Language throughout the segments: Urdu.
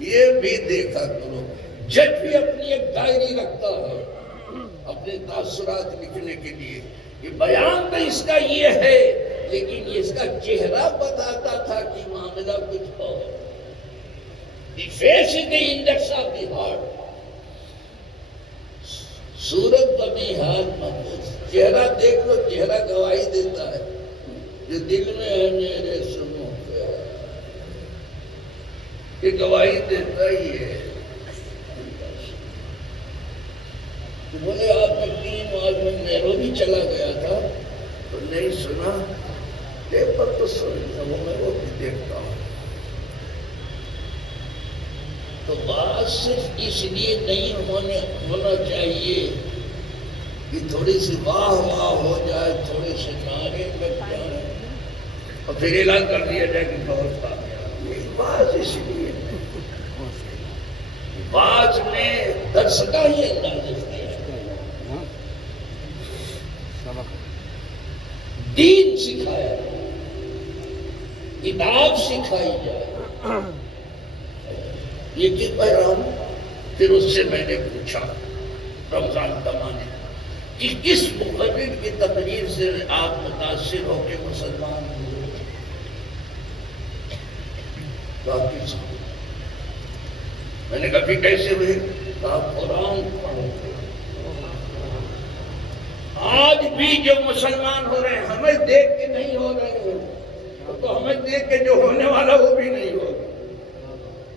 یہ بھی دیکھا کرو. جج بھی اپنی ایک ڈائری رکھتا ہے اپنے تاثرات لکھنے کے لیے. یہ بیان تو اس کا یہ ہے لیکن اس کا چہرہ بتاتا تھا کہ معاملہ کچھ اور. The face is the index of the heart. صورت بنی حال محفوظ. چہرہ دیکھ لو, چہرہ گواہی دیتا ہے. جو دل میں ہے میرے سنو یہ گواہی دیتا ہی ہے. تو بولے آپ نے 3 ماہ میں نیروبی چلا گیا تھا تو نہیں سنا. پیپر تو سنتا ہوں میں, وہ بھی دیکھتا ہوں. تو بات صرف اس لیے نہیں ہونا چاہیے کہ تھوڑی سی واہ واہ ہو جائے, تھوڑے سے نعرے لگ جائیں اور پھر اعلان کر دیا جائے کہ بہت کامیاب. یہ بات اس لیے بات میں درس کا ہی انداز اختیار. دین سکھایا, کتاب سکھائی جائے. یہ کہ پڑھ رہا ہوں. پھر اس سے میں نے پوچھا رمضان کا معنی کہ کس مقرر کی تقریر سے آپ متاثر ہو کے مسلمان ہوئے. میں نے کہا پھر کیسے ہوئے؟ کہا قرآن پڑھو. آج بھی جو مسلمان ہو رہے ہیں ہمیں دیکھ کے نہیں ہو رہے ہیں, تو ہمیں دیکھ کے جو ہونے والا وہ بھی نہیں ہوگا.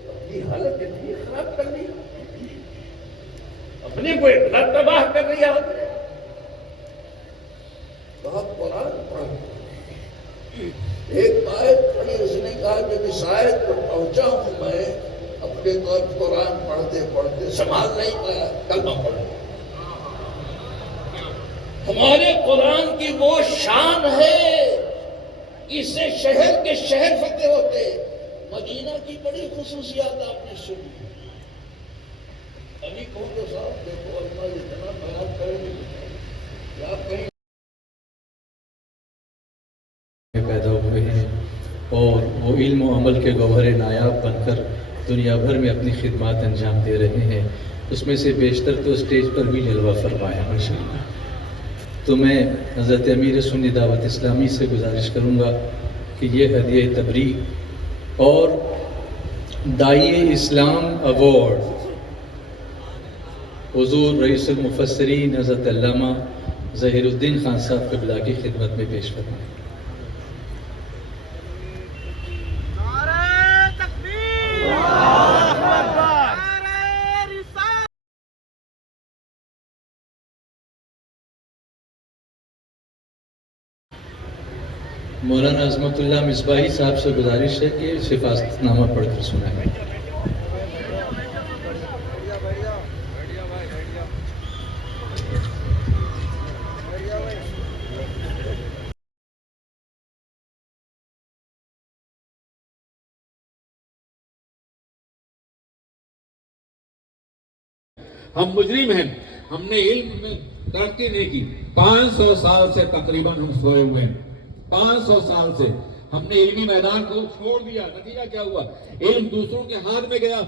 اپنی حالت اتنی خراب کر لی, اپنے کو اتنا تباہ کر لیا. کہا قرآن پڑھو. ایک آیت پڑھی, اس نے کہا کہ اس آیت پر پہنچا ہوں میں اپنے طور قرآن پڑھتے پڑھتے سنبھال نہیں پایا, کلمہ پڑھو. ہمارے قرآن کی وہ شان ہے, اس سے شہر کے شہر فتح ہوتے. مدینہ کی بڑی خصوصیات آپ نے سنی. ابھی کہوں تو صاحب دیکھو اللہ اتنا بیان کرے کہ آپ کہیں پیدا ہوئے ہیں اور وہ علم و عمل کے گوہر نایاب بن کر دنیا بھر میں اپنی خدمات انجام دے رہے ہیں. اس میں سے بیشتر تو اسٹیج پر بھی جلوہ فرمایا ماشاءاللہ. تو میں حضرت امیر سنی دعوت اسلامی سے گزارش کروں گا کہ یہ ہدیہ تبریک اور داعیہ اسلام ایوارڈ حضور رئیس المفسرین حضرت علامہ ظہیر الدین خان صاحب قبلہ کی خدمت میں پیش فرمائیں. مولانا عظمت اللہ مصباحی صاحب سے گزارش ہے کہ شفاعت نامہ پڑھ کر سنائیں. ہم مجرم ہیں, ہم نے علم میں ترقی نہیں کی. 500 سال سے تقریباً ہم سوئے ہوئے ہیں. 500 سال سے ہم نے علمی میدان کو چھوڑ دیا. نتیجہ کیا ہوا؟ علم دوسروں کے ہاتھ میں گیا.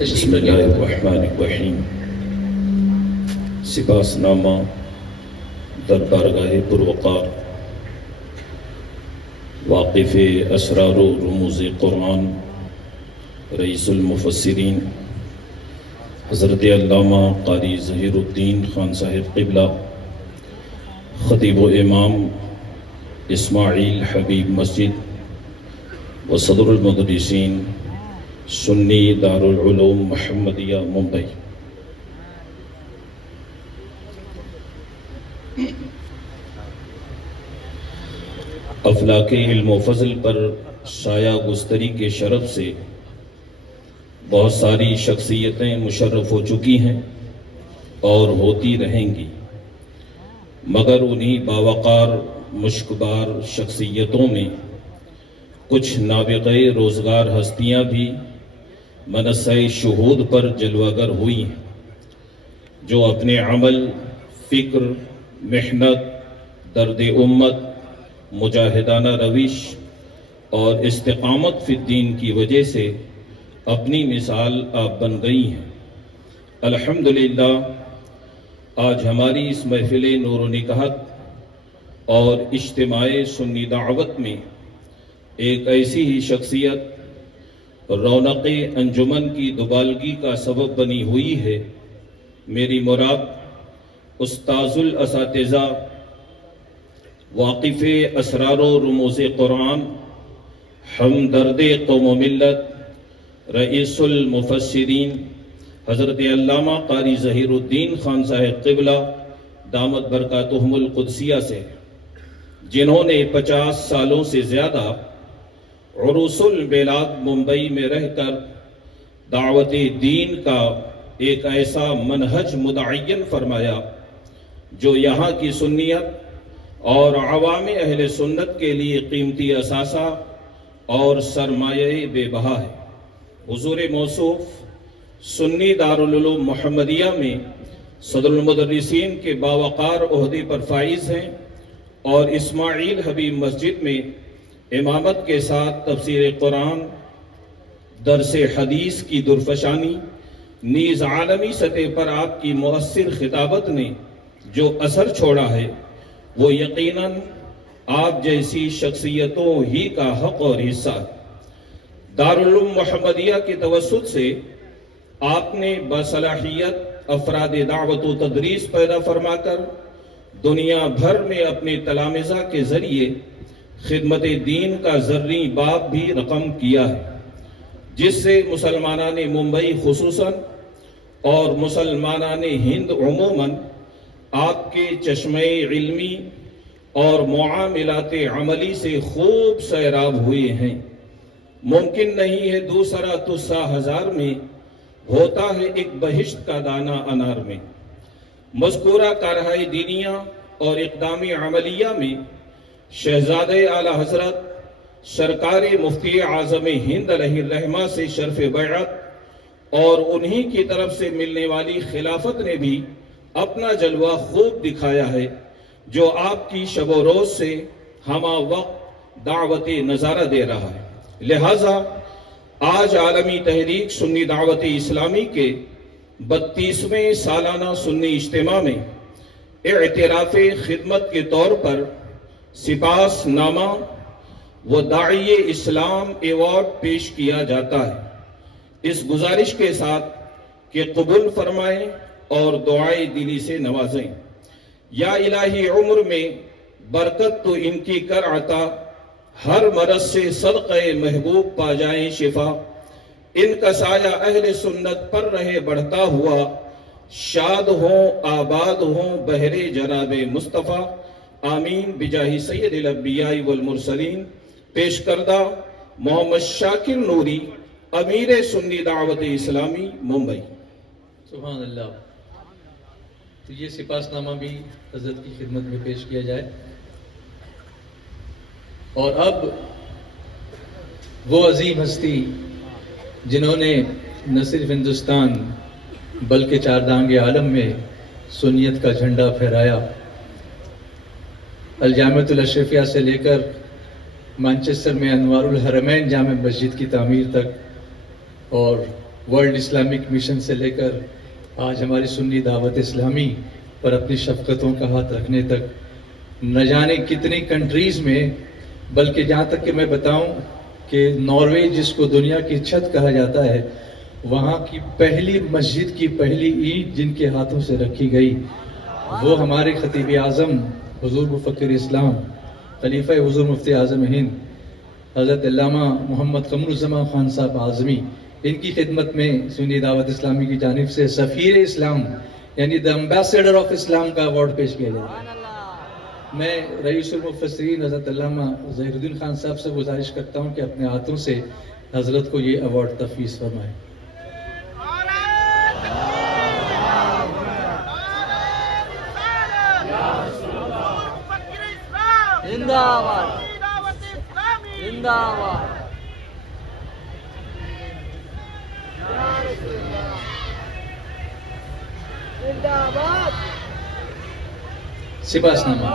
بسم اللہ الرحمن الرحیم. سپاس نامہ در بارگاہ پروقار واقف اسرار و رموز قرآن رئیس المفسرین حضرت علامہ قاری ظہیر الدین خان صاحب قبلہ, خطیب و امام اسماعیل حبیب مسجد و صدر المدرسین سنی دارالعلوم محمدیہ ممبئی. افلاک علم و فضل پر سایہ گستری کے شرف سے بہت ساری شخصیتیں مشرف ہو چکی ہیں اور ہوتی رہیں گی, مگر انہی باوقار مشکبار شخصیتوں میں کچھ نابغہ روزگار ہستیاں بھی منصہ شہود پر جلوہ گر ہوئی ہیں, جو اپنے عمل, فکر محنت، درد امت، مجاہدانہ روش اور استقامت فی الدین کی وجہ سے اپنی مثال آپ بن گئی ہیں۔ الحمدللہ آج ہماری اس محفل نور و نکہت اور اجتماع سنی دعوت میں ایک ایسی ہی شخصیت رونق انجمن کی دوبالگی کا سبب بنی ہوئی ہے۔ میری مراد استاذ الاساتذہ، واقف اسرار و رموز قرآن، ہمدرد قوم و ملت، رئیس المفسرین حضرت علامہ قاری ظہیر الدین خان صاحب قبلہ دامت برکاتہم القدسیہ سے، جنہوں نے 50 سالوں سے زیادہ عروس البلاد ممبئی میں رہ کر دعوت دین کا ایک ایسا منہج متعین فرمایا جو یہاں کی سنیت اور عوام اہل سنت کے لیے قیمتی اثاثہ اور سرمایہ بے بہا ہے۔ حضور موصوف سنی دارالعلوم محمدیہ میں صدر المدرسین کے باوقار عہدے پر فائز ہیں اور اسماعیل حبیب مسجد میں امامت کے ساتھ تفسیر قرآن، درس حدیث کی درفشانی، نیز عالمی سطح پر آپ کی مؤثر خطابت نے جو اثر چھوڑا ہے وہ یقیناً آپ جیسی شخصیتوں ہی کا حق اور حصہ ہے۔ دارالعلوم محمدیہ کے توسط سے آپ نے باصلاحیت افراد دعوت و تدریس پیدا فرما کر دنیا بھر میں اپنے تلامذہ کے ذریعے خدمت دین کا زرعی باب بھی رقم کیا ہے، جس سے مسلمانان ممبئی خصوصاً اور مسلمانان ہند عموماً آپ کے چشمے علمی اور معاملات عملی سے خوب سیراب ہوئے ہیں۔ ممکن نہیں ہے دوسرا تو 100,000 میں ہوتا ہے ایک بہشت کا دانہ انار میں۔ مذکورہ کارہائے دینیہ اور اقدام عملیہ میں شہزادہ اعلیٰ حضرت سرکار مفتی اعظم ہند علیہ الرحمہ سے شرف بیعت اور انہی کی طرف سے ملنے والی خلافت نے بھی اپنا جلوہ خوب دکھایا ہے، جو آپ کی شب و روز سے ہمہ وقت دعوت نظارہ دے رہا ہے۔ لہٰذا آج عالمی تحریک سنی دعوت اسلامی کے 32ویں سالانہ سنی اجتماع میں اعتراف خدمت کے طور پر سپاس نامہ و داعی اسلام ایوارڈ پیش کیا جاتا ہے، اس گزارش کے ساتھ کہ قبول فرمائیں اور دعائے دلی سے نوازیں۔ یا الہی عمر میں برکت تو ان کی کر عطا، ہر مرض سے صدقہ محبوب پا جائیں شفا، ان کا سایہ اہل سنت پر رہے بڑھتا ہوا، شاد ہوں آباد ہوں بہرے جناب مصطفیٰ، آمین بجاہ سید الانبیاء والمرسلین۔ پیش کردہ محمد شاکر نوری، امیر سنی دعوت اسلامی ممبئی۔ سبحان اللہ۔ تو یہ سپاس نامہ بھی حضرت کی خدمت میں پیش کیا جائے۔ اور اب وہ عظیم ہستی جنہوں نے نہ صرف ہندوستان بلکہ چاردانگ عالم میں سنیت کا جھنڈا پھہرایا، الجامعۃ الاشرفیہ سے لے کر مانچسٹر میں انوار الحرمین جامع مسجد کی تعمیر تک، اور ورلڈ اسلامک مشن سے لے کر آج ہماری سنی دعوت اسلامی پر اپنی شفقتوں کا ہاتھ رکھنے تک، نہ جانے کتنی کنٹریز میں، بلکہ جہاں تک کہ میں بتاؤں کہ ناروے جس کو دنیا کی چھت کہا جاتا ہے، وہاں کی پہلی مسجد کی پہلی اینٹ جن کے ہاتھوں سے رکھی گئی وہ ہمارے خطیب اعظم حضور مفکر اسلام خلیفہ حضور مفتی اعظم ہند حضرت علامہ محمد قمر الزمان خان صاحب اعظمی، ان کی خدمت میں سنی دعوت اسلامی کی جانب سے سفیر اسلام یعنی دی ایمبیسڈر آف اسلام کا ایوارڈ پیش کیا جاتا ہے۔ میں رئیس المفسرین حضرت علامہ ظہیر الدین خان صاحب سے گزارش کرتا ہوں کہ اپنے ہاتھوں سے حضرت کو یہ ایوارڈ تفویض فرمائیں۔ زندہ باد زندہ باد۔ سپاسنامہ.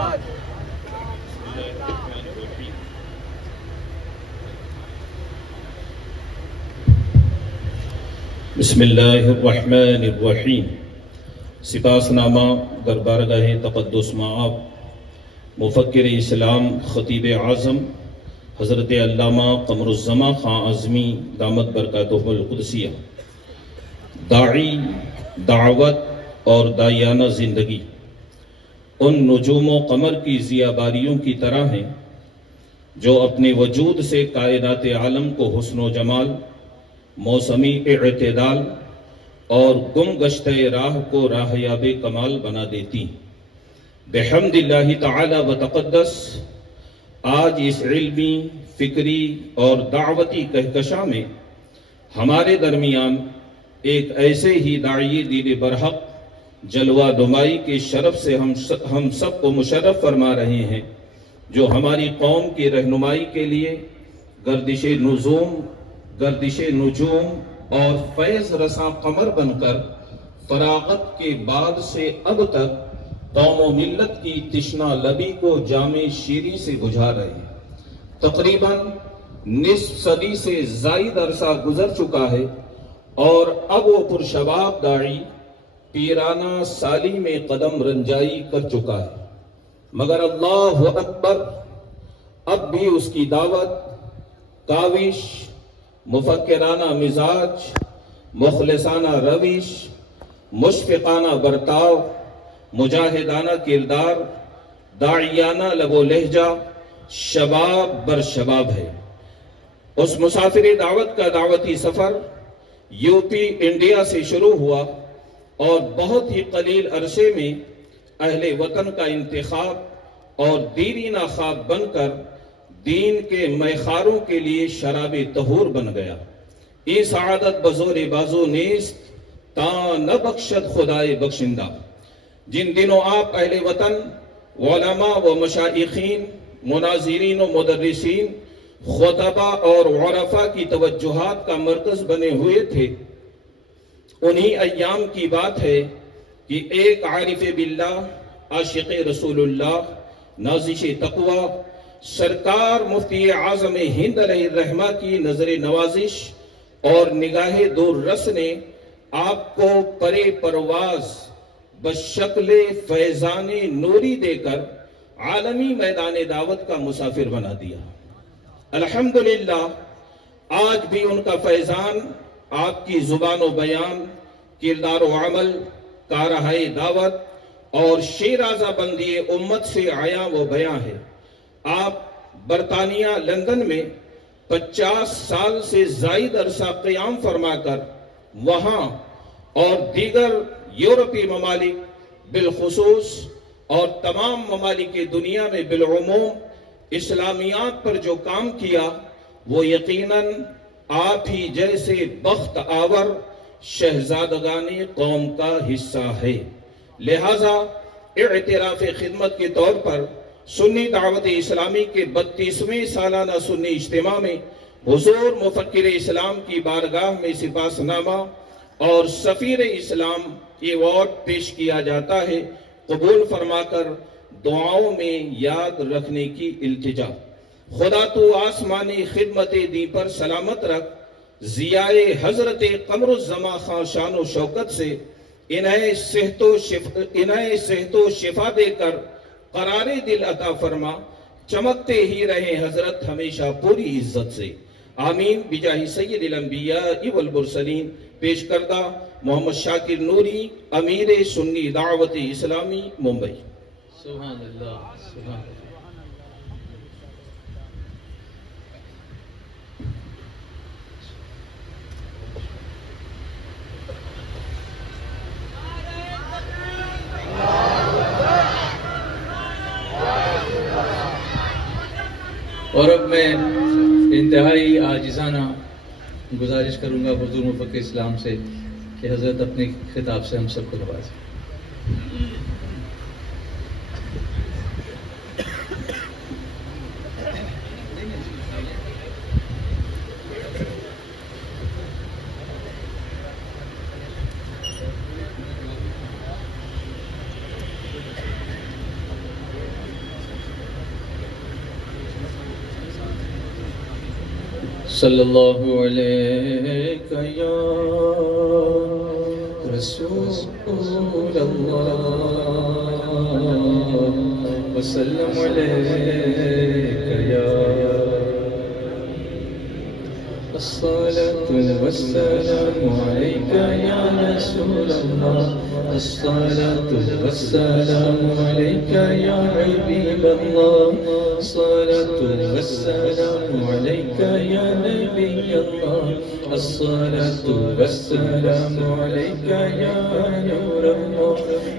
بسم اللہ الرحمن الرحیم. سپاس نامہ دربارگاہ تقدس مآب مفکر اسلام خطیب اعظم حضرت علامہ قمر الزمان خان اعظمی دامت برکاتہ القدسیہ. داعی، دعوت اور داعیانہ زندگی ان نجوم و قمر کی ضیاء باریوں کی طرح ہیں جو اپنے وجود سے کائنات عالم کو حسن و جمال، موسمی اعتدال اور گم گشتہ راہ کو راہیاب کمال بنا دیتی. بحمد اللہ تعالی و تقدس آج اس علمی، فکری اور دعوتی کہکشاں میں ہمارے درمیان ایک ایسے ہی داعی دین برحق جلوہ نمائی کے شرف سے ہم سب کو مشرف فرما رہے ہیں، جو ہماری قوم کی رہنمائی کے لیے گردش نجوم اور فیض رساں قمر بن کر فراغت کے بعد سے اب تک قوم و ملت کی تشنا لبی کو جام شیریں سے بجھا رہے ہیں. تقریباً نصف صدی سے زائد عرصہ گزر چکا ہے اور اب وہ پرشباب داعی پیرانہ سالی میں قدم رنجائی کر چکا ہے، مگر اللہ اکبر، اب بھی اس کی دعوت، کاوش، مفکرانہ مزاج، مخلصانہ روش، مشفقانہ برتاؤ، مجاہدانہ کردار، داعیانہ لب و لہجہ شباب بر شباب ہے. اس مسافر دعوت کا دعوتی سفر یو پی انڈیا سے شروع ہوا اور بہت ہی قلیل عرصے میں اہل وطن کا انتخاب اور دیرینہ خواب بن کر دین کے میخاروں کے لیے شراب طہور بن گیا. ای سعادت بزور بازو نیست تا نہ بخشد خدائے بخشندہ. جن دنوں آپ اہل وطن، علماء و مشائخین، مناظرین و مدرسین، خطبہ اور عرفاء کی توجہات کا مرکز بنے ہوئے تھے، انہی ایام کی بات ہے کہ ایک عارف باللہ، عاشق رسول اللہ، نازش تقوی، سرکار مفتی اعظم ہند علیہ الرحمہ کی نظر نوازش اور نگاہ دور رس نے آپ کو پرے پرواز بشکل فیضان نوری دے کر عالمی میدان دعوت کا مسافر بنا دیا. الحمدللہ آج بھی ان کا فیضان آپ کی زبان و بیان، کردار و عمل، کارہائے دعوت اور شیرازہ بندی امت سے عیاں و بیاں ہے. آپ برطانیہ لندن میں 50 سال سے زائد عرصہ قیام فرما کر وہاں اور دیگر یورپی ممالک بالخصوص اور تمام ممالک دنیا میں بالعموم اسلامیات پر جو کام کیا وہ یقیناً آپ ہی جیسے بخت آور شہزادگان قوم کا حصہ ہے. لہٰذا اعتراف خدمت کے طور پر سنی دعوت اسلامی کے 32ویں سالانہ سنی اجتماع میں حضور مفکر اسلام کی بارگاہ میں سپاس نامہ اور سفیر اسلام ایوارڈ پیش کیا جاتا ہے. قبول فرما کر دعاؤں میں یاد رکھنے کی التجا. خدا تو آسمانی خدمت دی پر سلامت رکھ، ضیاء حضرت قمر الزمان خان شان و شوکت سے انہیں صحت و شفا دے کر قرار دل عطا فرما، چمکتے ہی رہیں حضرت ہمیشہ پوری عزت سے. آمین بجاہ سید الانبیاء والمرسلین. پیش کردہ محمد شاکر نوری، امیر سنی دعوت اسلامی، ممبئی. سبحان اللہ، سبحان اللہ. اور اب میں انتہائی عاجزانہ گزارش کروں گا حضور مفکر اسلام سے کہ حضرت اپنے خطاب سے ہم سب کو نوازیں. صلی اللہ علیہ یا رسول اللہ وسلم علیہ یا الصلاة والسلام عليك يا رسول الله الصلاة والسلام عليك يا حبيب الله الصلاة والسلام عليك يا نبي الله الصلاة والسلام عليك يا نور الله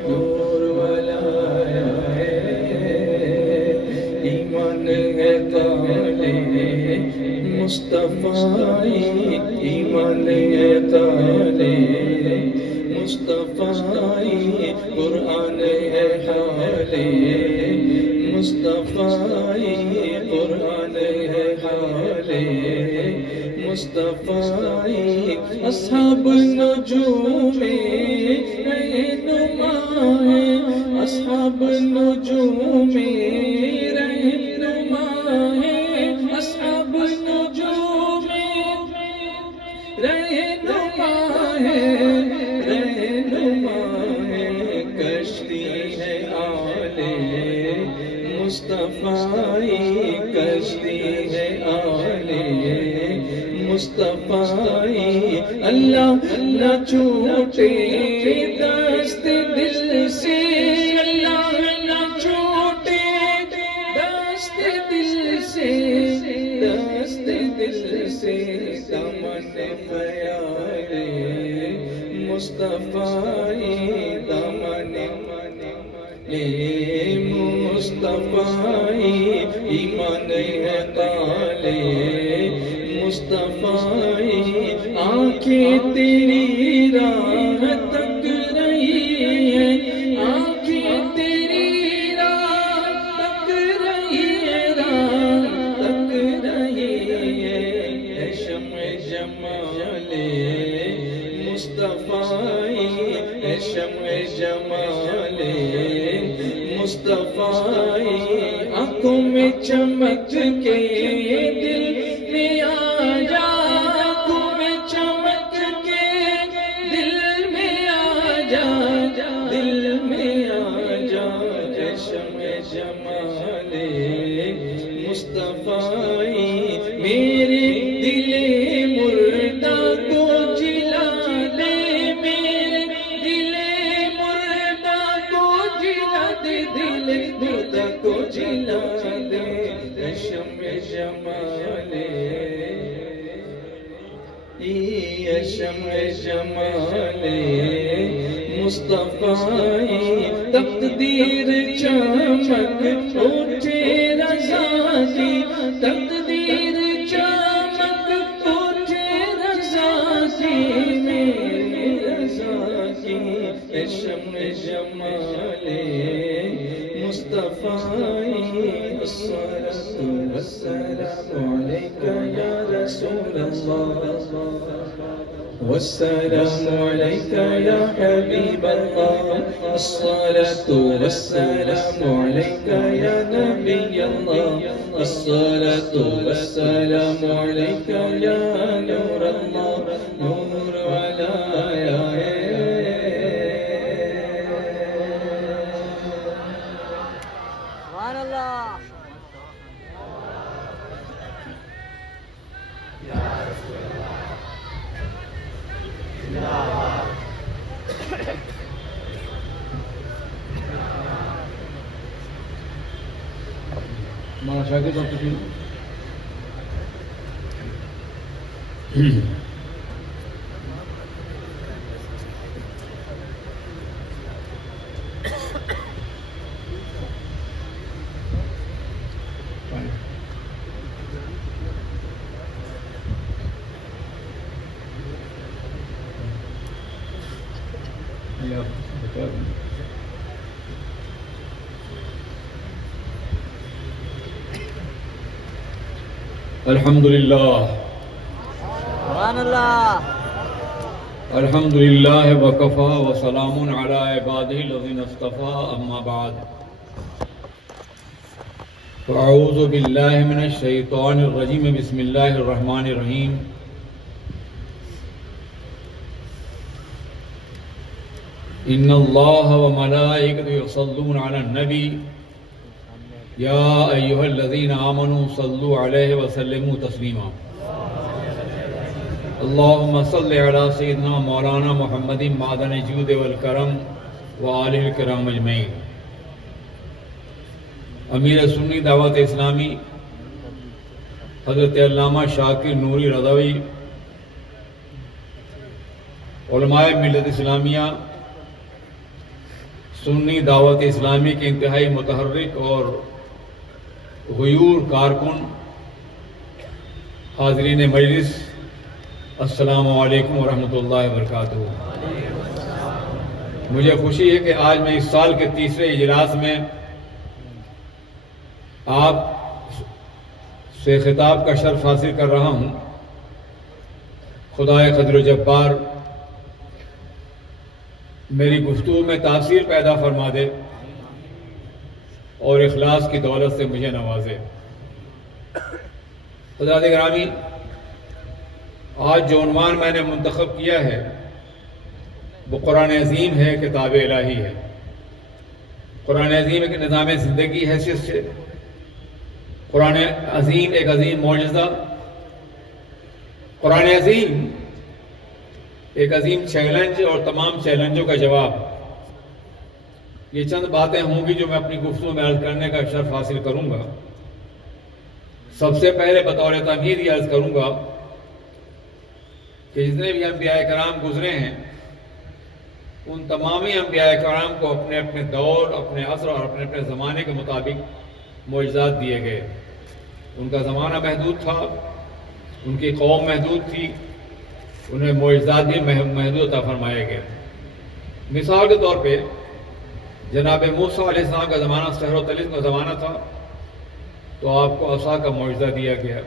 نور ولایا ایمان ہے تالے مصطفیٰ ایمان ہے تالے مصطفیٰ قرآن ہے حالے مصطفیٰ قرآن ہے حالے مصطفیٰ اصحاب نجوم رہنما ہے اصحاب نجوم رہنما ہے اصحاب نجوم رہنما ہے رہنما ہے کشتی ہے آلے مصطفیٰ کشتی ہے آلے مصطفیٰ اللہ نہ چھوٹے دست دل سے اللہ نہ چھوٹے دست دل سے دست دل سے دامن خیال مصطفیٰ دامن مصطفیٰ ایمان ہے تالے مصطفیٰ آنکھیں تیری راہ تک رہی ہے آنکھیں تیری راہ تک رہی ہے راہ تک رہی ہے شمع جمال مصطفیٰ شمع جمال مصطفیٰ آنکھوں میں چمک کے دل میں آ جا آنکھوں میں چمک کے دل میں آ جا دل میں آ جا شمع جمال مصطفیٰ میرے دل مردہ کو جلا دے میرے دل مردہ کو جلا دے دل مردہ کو جلا دے شمع جمال شمع جمال مصطفیٰ تقدیر چمک اٹھے رضا کی تقدیر چمک اٹھے رضا کی میری رضا کی شمع جمال مصطفیٰ الصلاة والسلام عليك يا رسول الله والسلام عليك يا حبيب الله الصلاة والسلام عليك يا نبي الله الصلاة والسلام عليك يا نور الله نور ولایا سبحان اللہ ہمارا شاگرد آپ تشریف الحمدللہ سبحان اللہ الحمدللہ وکفا وسلام علی عبادہ الذین اصطفیٰ اما بعد فاعوذ باللہ من الشیطان الرجیم بسم اللہ الرحمن الرحیم ان اللہ وملائکته یصلون علی النبی یا ایہا الذین آمنوا صلوا علیہ وسلموا تسلیما اللہم صل علی سیدنا مولانا محمد معدن الجود والکرم وآلہ الکرام اجمعین۔ امیر سنی دعوت اسلامی حضرت علامہ شاکر نوری رضوی، علماء ملت اسلامیہ، سنی دعوت اسلامی کے انتہائی متحرک اور غیور کارکن، حاضرین مجلس، السلام علیکم ورحمۃ اللہ وبرکاتہ۔ مجھے خوشی ہے کہ آج میں اس سال کے تیسرے اجلاس میں آپ سے خطاب کا شرف حاصل کر رہا ہوں۔ خدائے قدر و جبار میری گفتگو میں تاثیر پیدا فرما دے اور اخلاص کی دولت سے مجھے نوازے۔ حضرات گرامی، آج جو عنوان میں نے منتخب کیا ہے وہ قرآن عظیم ہے، کتاب الہی ہے۔ قرآن عظیم ایک نظام زندگی حیثیت سے، قرآن عظیم ایک عظیم معجزہ، قرآن عظیم ایک عظیم چیلنج اور تمام چیلنجوں کا جواب۔ یہ چند باتیں ہوں گی جو میں اپنی گفتگو میں عرض کرنے کا شرف حاصل کروں گا۔ سب سے پہلے بطور تمہید یہ عرض کروں گا کہ جتنے بھی انبیاء کرام گزرے ہیں ان تمامی انبیاء کرام کو اپنے اپنے دور، اپنے عصر اور اپنے اپنے زمانے کے مطابق معجزات دیے گئے۔ ان کا زمانہ محدود تھا، ان کی قوم محدود تھی، انہیں معجزات بھی محدود عطا فرمائے گئے۔ مثال کے طور پہ جناب موسیٰ علیہ السلام کا زمانہ سحر و تلسم کا زمانہ تھا تو آپ کو عصا کا معجزہ دیا گیا،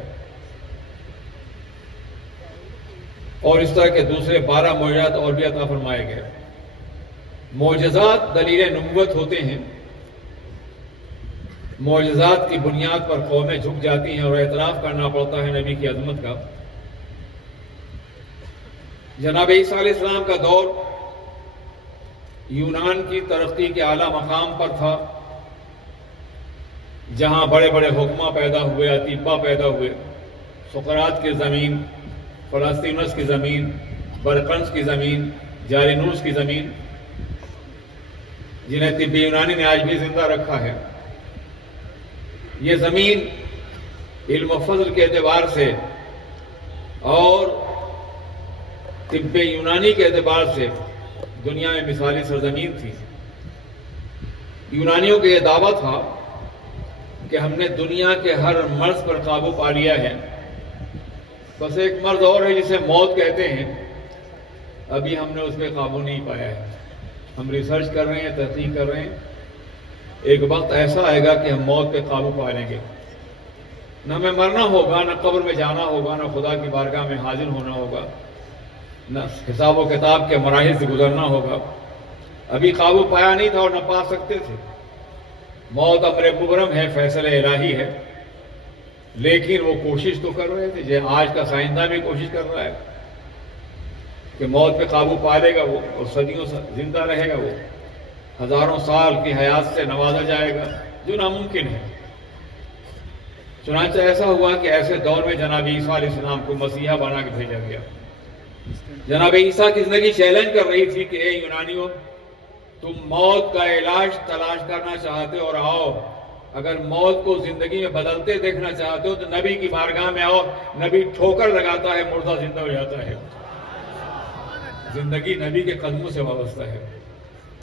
اور اس طرح کے دوسرے 12 معجزات اور بھی عطا فرمائے گئے۔ معجزات دلیل نبوت ہوتے ہیں۔ معجزات کی بنیاد پر قومیں جھک جاتی ہیں اور اعتراف کرنا پڑتا ہے نبی کی عظمت کا۔ جناب عیسیٰ علیہ السلام کا دور یونان کی ترقی کے اعلیٰ مقام پر تھا، جہاں بڑے بڑے حکماں پیدا ہوئے، اطباء پیدا ہوئے۔ سقراط کی زمین، فلسطینس کی زمین، برقنس کی زمین، جالینوس کی زمین، جنہیں طب یونانی نے آج بھی زندہ رکھا ہے۔ یہ زمین علم و فضل کے اعتبار سے اور طب یونانی کے اعتبار سے دنیا میں مثالی سرزمین تھی۔ یونانیوں کا یہ دعویٰ تھا کہ ہم نے دنیا کے ہر مرض پر قابو پا لیا ہے، بس ایک مرض اور ہے جسے موت کہتے ہیں، ابھی ہم نے اس پہ قابو نہیں پایا ہے۔ ہم ریسرچ کر رہے ہیں، تحقیق کر رہے ہیں، ایک وقت ایسا آئے گا کہ ہم موت پہ قابو پا لیں گے۔ نہ ہمیں مرنا ہوگا، نہ قبر میں جانا ہوگا، نہ خدا کی بارگاہ میں حاضر ہونا ہوگا، نہ حساب و کتاب کے مراحل سے گزرنا ہوگا۔ ابھی قابو پایا نہیں تھا اور نہ پا سکتے تھے۔ موت امر مبرم ہے، فیصلہ الہی ہے، لیکن وہ کوشش تو کر رہے تھے۔ آج کا سائنسداں بھی کوشش کر رہا ہے کہ موت پہ قابو پا لے گا وہ، اور صدیوں زندہ رہے گا وہ، ہزاروں سال کی حیات سے نوازا جائے گا، جو ناممکن ہے۔ چنانچہ ایسا ہوا کہ ایسے دور میں جناب عیسیٰ علیہ السلام کو مسیحا بنا کے بھیجا گیا۔ جناب عیسیٰ کی زندگی چیلنج کر رہی تھی کہ اے یونانیوں، تم موت کا علاج تلاش کرنا چاہتے ہو اور آؤ، اگر موت کو زندگی میں بدلتے دیکھنا چاہتے ہو تو نبی کی بارگاہ میں آؤ۔ نبی ٹھوکر لگاتا ہے، مردہ زندہ ہو جاتا ہے۔ زندگی نبی کے قدموں سے وابستہ ہے۔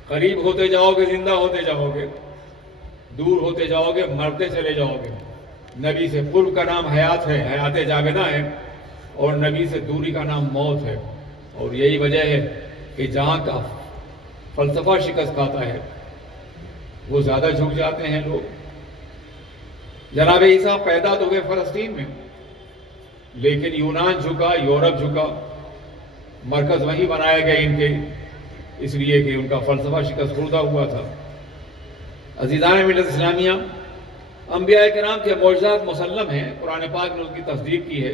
قریب ہوتے جاؤ گے زندہ ہوتے جاؤ گے، دور ہوتے جاؤ گے مرتے چلے جاؤ گے۔ نبی سے قرب کا نام حیات ہے، حیات جاوداں ہے، اور نبی سے دوری کا نام موت ہے۔ اور یہی وجہ ہے کہ جہاں کا فلسفہ شکست کھاتا ہے وہ زیادہ جھک جاتے ہیں لوگ۔ جناب عیسیٰ پیدا تو ہوئے فلسطین میں، لیکن یونان جھکا، یورپ جھکا، مرکز وہیں بنائے گئے ان کے، اس لیے کہ ان کا فلسفہ شکست خوردہ ہوا تھا۔ عزیزان ملت اسلامیہ، انبیاء کرام کے معجزات مسلم ہیں، قرآن پاک نے اس کی تصدیق کی ہے،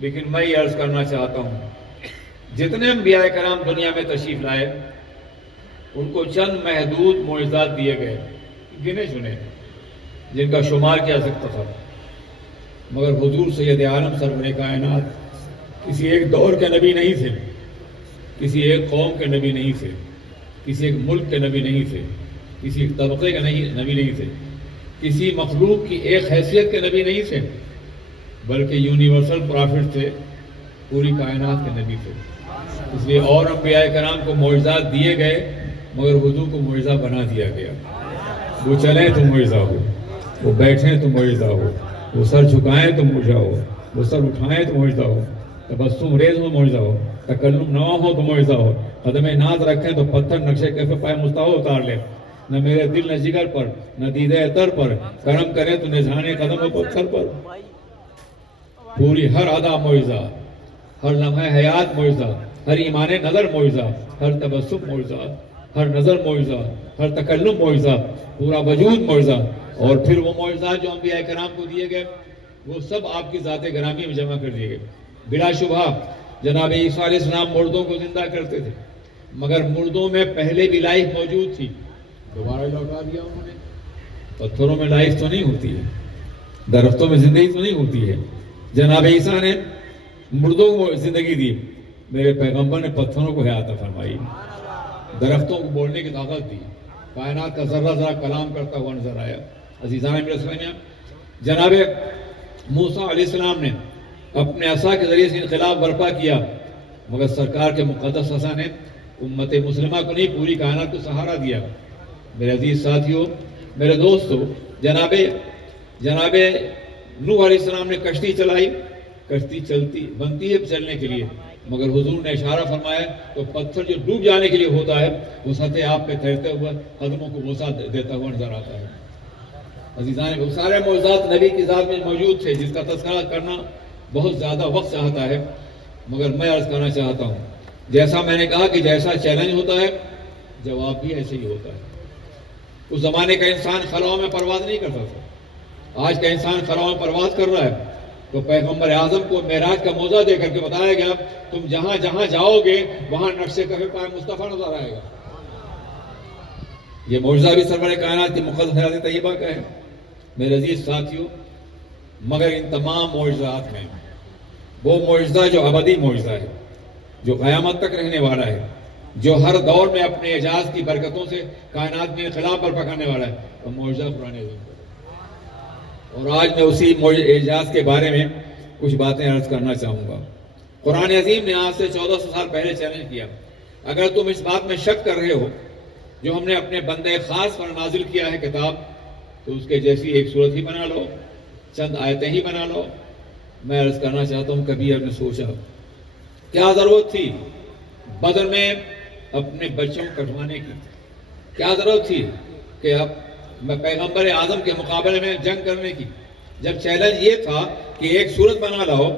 لیکن میں یہ عرض کرنا چاہتا ہوں جتنے انبیاء کرام دنیا میں تشریف لائے ان کو چند محدود معجزات دیے گئے، گنے چنے، جن کا شمار کیا سکتا تھا، مگر حضور سید عالم سرور کائنات کسی ایک دور کے نبی نہیں تھے، کسی ایک قوم کے نبی نہیں تھے، کسی ایک ملک کے نبی نہیں تھے، کسی ایک طبقے کے نبی نہیں تھے، کسی مخلوق کی ایک حیثیت کے نبی نہیں تھے، بلکہ یونیورسل پرافٹ تھے، پوری کائنات کے نبی تھے۔ اس لیے اور انبیاء کرام کو معجزات دیے گئے مگر حضور کو معجزہ بنا دیا گیا۔ وہ چلیں تو معجزہ ہو، وہ بیٹھیں تو معجزہ ہو، وہ سر جھکائیں تو معجزہ ہو، وہ سر اٹھائیں تو معجزہ ہو، تبسم ریز ہو معجزہ ہو، تکلم نوا ہو تو معجزہ ہو، قدم ناز رکھیں تو پتھر نقشے کیفے پائے مستوى اتار لیں، نہ میرے دل نہ جگر پر نہ دیدہ تر پر، کرم کریں تو نذرانے قدم و پتھر پر۔ پوری ہر ادا معجزہ، ہر لمحہ حیات معجزہ، ہر ایمان نظر معجزہ، ہر تبسم معجزہ، ہر نظر معجزہ، ہر تکلم معجزہ، پورا وجود معجزہ۔ اور پھر وہ معجزات جو انبیاء کرام کو دیے گئے وہ سب آپ کی ذات گرامی میں جمع کر دیے گئے۔ بلا شبہ جناب عیسیٰ علیہ السلام مردوں کو زندہ کرتے تھے، مگر مردوں میں پہلے بھی لائف موجود تھی، دوبارہ لوٹا دیا انہوں نے۔ پتھروں میں لائف تو نہیں ہوتی ہے، درختوں میں زندگی تو نہیں ہوتی ہے۔ جناب عیسیٰ نے مردوں کو زندگی دی، میرے پیغمبر نے پتھروں کو حیات فرمائی، درختوں کو بولنے کی طاقت دی، کائنات کا ذرہ ذرہ کلام کرتا ہوا نظر آیا۔ عزیزان میرے اسلامیہ، جناب موسیٰ علیہ السلام نے اپنے عصا کے ذریعے سے انقلاب برپا کیا، مگر سرکار کے مقدس عصا نے امت مسلمہ کو نہیں پوری کائنات کو سہارا دیا۔ میرے عزیز ساتھیوں، میرے دوستو، جناب نوح علیہ السلام نے کشتی چلائی، کشتی بنتی ہے چلنے کے لیے، مگر حضور نے اشارہ فرمایا تو پتھر جو ڈوب جانے کے لیے ہوتا ہے وہ سطح آپ پہ تیرتے ہوئے قدموں کو بوسہ دیتا ہوا نظر آتا ہے۔ عزیزان، وہ سارے معجزات نبی کی ذات میں موجود تھے جس کا تذکرہ کرنا بہت زیادہ وقت چاہتا ہے، مگر میں عرض کرنا چاہتا ہوں جیسا میں نے کہا کہ جیسا چیلنج ہوتا ہے جواب بھی ایسے ہی ہوتا ہے۔ اس زمانے کا انسان خلاؤں میں پرواز نہیں کرتا تھا، آج کا انسان خلاؤں میں پرواز کر رہا ہے۔ تو پیغمبر اعظم کو معراج کا موعظہ دے کر کے بتایا گیا تم جہاں جہاں جاؤ گے وہاں نقش کفے پائے مصطفیٰ نظر آئے گا۔ یہ معجزہ بھی سرور کائنات کی مقدس حیات طیبہ کا ہے۔ میرے عزیز ساتھیوں، مگر ان تمام معجزات میں وہ معجزہ جو ابدی معجزہ ہے، جو قیامت تک رہنے والا ہے، جو ہر دور میں اپنے اعجاز کی برکتوں سے کائنات میں انقلاب برپا کرنے والا ہے، وہ معجزہ قرآن عظیم ہے۔ اور آج میں اسی اعجاز کے بارے میں کچھ باتیں عرض کرنا چاہوں گا۔ قرآن عظیم نے آج سے 1400 سال پہلے چیلنج کیا، اگر تم اس بات میں شک کر رہے ہو جو ہم نے اپنے بندے خاص پر نازل کیا ہے کتاب، تو اس کے جیسی ایک صورت ہی بنا لو، چند آیتیں ہی بنا لو۔ میں عرض کرنا چاہتا ہوں کبھی آپ نے سوچا کیا ضرورت تھی بدر میں اپنے بچوں کو کٹوانے کی؟ کیا ضرورت تھی کہ اب پیغمبر اعظم کے مقابلے میں جنگ کرنے کی؟ جب چیلنج یہ تھا کہ ایک صورت بنا لاؤ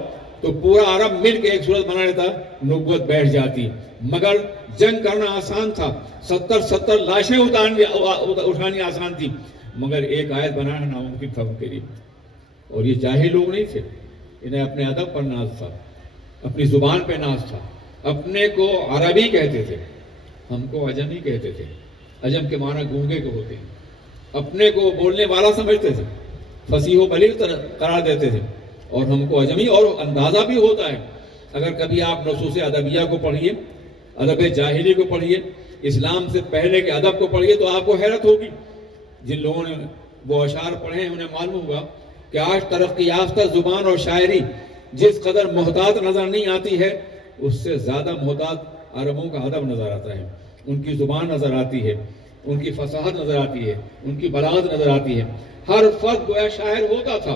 تو پورا عرب مل کے ایک صورت بنا لیتا، نبوت بیٹھ جاتی۔ مگر جنگ کرنا آسان تھا، 70 لاشیں اٹھانی آسان تھی، مگر ایک آیت بنانا ناممکن تھا ان کے لیے۔ اور یہ جاہل لوگ نہیں تھے، انہیں اپنے ادب پر ناز تھا، اپنی زبان پہ ناز تھا، اپنے کو عربی کہتے تھے، ہم کو عجمی کہتے تھے۔ عجم کے معنی گونگے کو ہوتے ہیں، اپنے کو بولنے والا سمجھتے تھے، فصیح و بلیغ قرار دیتے تھے، اور ہم کو عجمی اور اندازہ بھی ہوتا ہے۔ اگر کبھی آپ نصوص ادبیہ کو پڑھیے، ادب جاہلی کو پڑھیے، اسلام سے پہلے کے ادب کو پڑھیے تو آپ کو حیرت ہوگی۔ جن لوگوں نے وہ اشعار پڑھے ہیں انہیں معلوم ہوگا کہ آج ترقی یافتہ زبان اور شاعری جس قدر محتاط نظر نہیں آتی ہے، اس سے زیادہ محتاط عربوں کا ادب نظر آتا ہے، ان کی زبان نظر آتی ہے، ان کی فصاحت نظر آتی ہے، ان کی بلاغت نظر آتی ہے۔ ہر فرد گویا شاعر ہوتا تھا۔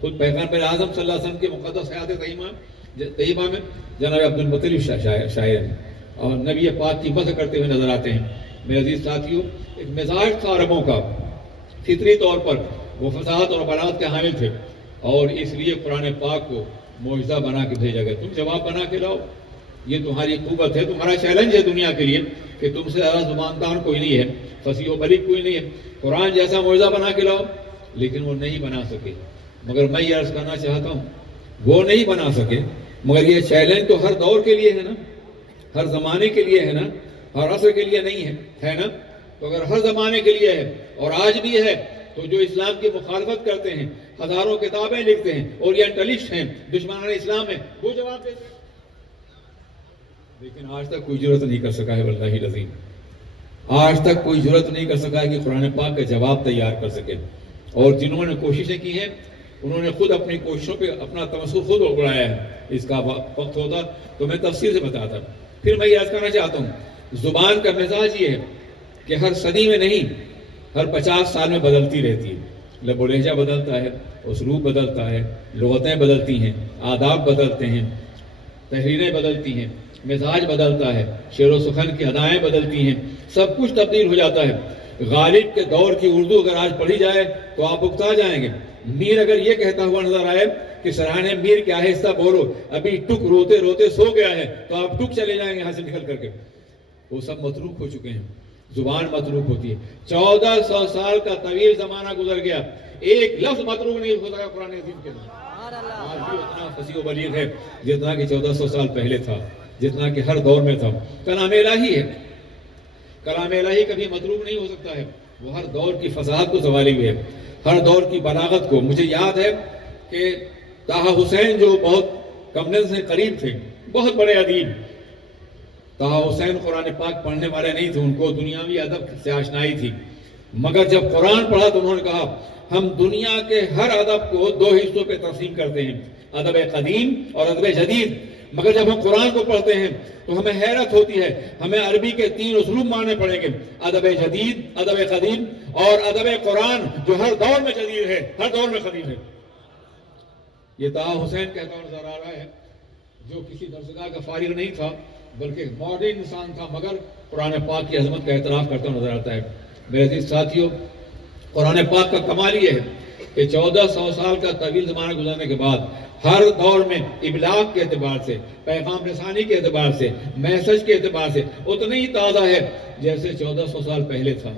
خود پیغمبر اعظم صلی اللہ علیہ وسلم کے مقدس حیات طیبہ میں جناب عبد المطلب شاعر ہیں اور نبی پاک کی مدح کرتے ہوئے نظر آتے ہیں۔ میرے عزیز ساتھیوں، ایک مزاج تھا عربوں کا، فطری طور پر وہ فصاحت اور بلاغت کے حامل تھے، اور اس لیے قرآن پاک کو معجزہ بنا کے بھیجا گیا۔ تم جواب بنا کے لاؤ، یہ تمہاری قوت ہے، تمہارا چیلنج ہے دنیا کے لیے کہ تم سے زیادہ زباندار کوئی نہیں ہے، فصیح و بلیغ کوئی نہیں ہے۔ قرآن جیسا معجزہ بنا کے لاؤ، لیکن وہ نہیں بنا سکے. مگر میں یہ عرض کرنا چاہتا ہوں وہ نہیں بنا سکے مگر یہ چیلنج تو ہر دور کے لیے ہے نا, ہر زمانے کے لیے ہے نا, ہر عصر کے لیے نہیں ہے نا. تو اگر ہر زمانے کے لیے ہے اور آج بھی ہے تو جو اسلام کی مخالفت کرتے ہیں, ہزاروں کتابیں لکھتے ہیں, اورینٹلسٹ ہیں, دشمنان اسلام ہیں, وہ جواب دیتے ہیں. لیکن آج تک کوئی جرأت نہیں کر سکا ہے واللہ العظیم, آج تک کوئی جرأت نہیں کر سکا ہے کہ قرآن پاک کا جواب تیار کر سکے. اور جنہوں نے کوششیں کی ہیں انہوں نے خود اپنی کوششوں پہ اپنا تمسخر خود اڑایا ہے. اس کا وقت ہوتا تو میں تفصیل سے بتاتا. پھر میں یہ عرض کرنا چاہتا ہوں زبان کا مزاج یہ ہے کہ ہر صدی میں نہیں, ہر 50 سال میں بدلتی رہتی ہے. لب و لہجہ بدلتا ہے, اسلوب بدلتا ہے, لغتیں بدلتی ہیں, آداب بدلتے ہیں, تحریریں بدلتی ہیں, مزاج بدلتا ہے, شعر و سخن کی ادائیں بدلتی ہیں, سب کچھ تبدیل ہو جاتا ہے. غالب کے دور کی اردو اگر آج پڑھی جائے تو آپ اکتا جائیں گے. میر اگر یہ کہتا ہوا نظر آئے کہ سرانے میر کے آہستہ بولو, ابھی ٹک روتے روتے سو گیا ہے, تو آپ ٹک چلے جائیں گے یہاں سے نکل کر کے. وہ سب متروک ہو چکے ہیں. زبان متروک ہوتی ہے. 1400 سال کا طویل زمانہ گزر گیا, ایک لفظ متروک نہیں ہو سکا قرآن عظیم کے اندر. آج بھی اتنا فصیح و بلیغ ہے جتنا کہ 1400 سال پہلے تھا, جتنا کہ ہر دور میں تھا. کلام الہی ہے, کلام الہی کبھی متروک نہیں ہو سکتا ہے. وہ ہر دور کی فصاحت کو سنبھالے ہوئے ہے, ہر دور کی بلاغت کو. مجھے یاد ہے کہ طٰہٰ حسین جو بہت کمنل سے قریب تھے, بہت بڑے ادیب, طٰہٰ حسین قرآن پاک پڑھنے والے نہیں تھے, ان کو دنیاوی ادب سے آشنائی تھی. مگر جب قرآن پڑھا تو انہوں نے کہا ہم دنیا کے ہر ادب کو 2 حصوں پہ تقسیم کرتے ہیں, ادب قدیم اور ادب جدید. مگر جب ہم قرآن کو پڑھتے ہیں تو ہمیں حیرت ہوتی ہے, ہمیں عربی کے 3 اسلوب ماننے پڑیں گے, ادب جدید, ادب قدیم اور ادب قرآن, جو ہر دور میں جدید ہے, ہر دور میں قدیم ہے. یہ طٰہٰ حسین کہتا ہوا نظر آ رہا ہے جو کسی درسگاہ کا فارغ نہیں تھا بلکہ ماڈرن انسان تھا, مگر قرآن پاک کی عظمت کا اعتراف کرتا ہوا نظر آتا ہے. میرے عزیز ساتھیوں, قرآن پاک کا کمال یہ ہے کہ 1400 سال کا طویل زمانہ گزرنے کے بعد ہر دور میں ابلاغ کے اعتبار سے, پیغام رسانی کے اعتبار سے, میسج کے اعتبار سے اتنا ہی تازہ ہے جیسے 1400 سال پہلے تھا.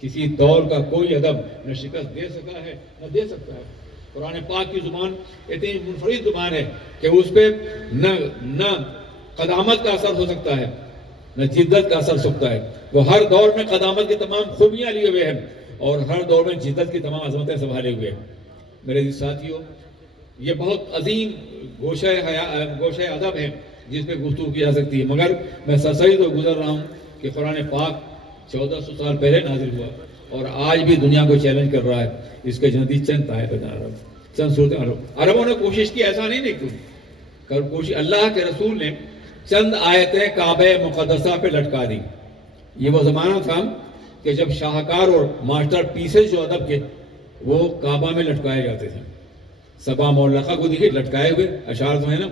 کسی دور کا کوئی ادب نہ شکست دے سکا ہے نہ دے سکتا ہے. قرآن پاک کی زبان اتنی منفرد زبان ہے کہ اس پہ نہ قدامت کا اثر ہو سکتا ہے نہ جدت کا اثر ہو سکتا ہے. وہ ہر دور میں قدامت کی تمام خوبیاں لیے ہوئے ہیں اور ہر دور میں جدت کی تمام عظمتیں سنبھالے ہوئے ہیں. میرے ساتھیوں, یہ بہت عظیم گوشہ ادب ہے جس پہ گفتگو کی جا سکتی ہے, مگر میں سرسری تو گزر رہا ہوں کہ قرآن پاک 1400 سال پہلے نازل ہوا اور آج بھی دنیا کو چیلنج کر رہا ہے. اس کے جنتی چند آیتیں بتا رہا ہوں, چند صورتیں. عربوں نے کوشش کی, ایسا نہیں دیکھو کوشش, اللہ کے رسول نے چند آیتیں کعبہ مقدسہ پہ لٹکا دی. یہ وہ زمانہ تھا کہ جب شاہکار اور ماسٹر پیسز جو ادب کے وہ کعبہ میں لٹکائے جاتے تھے. سبا معلقہ کو دیکھیے لٹکائے ہوئے اشعار تو ہے نا,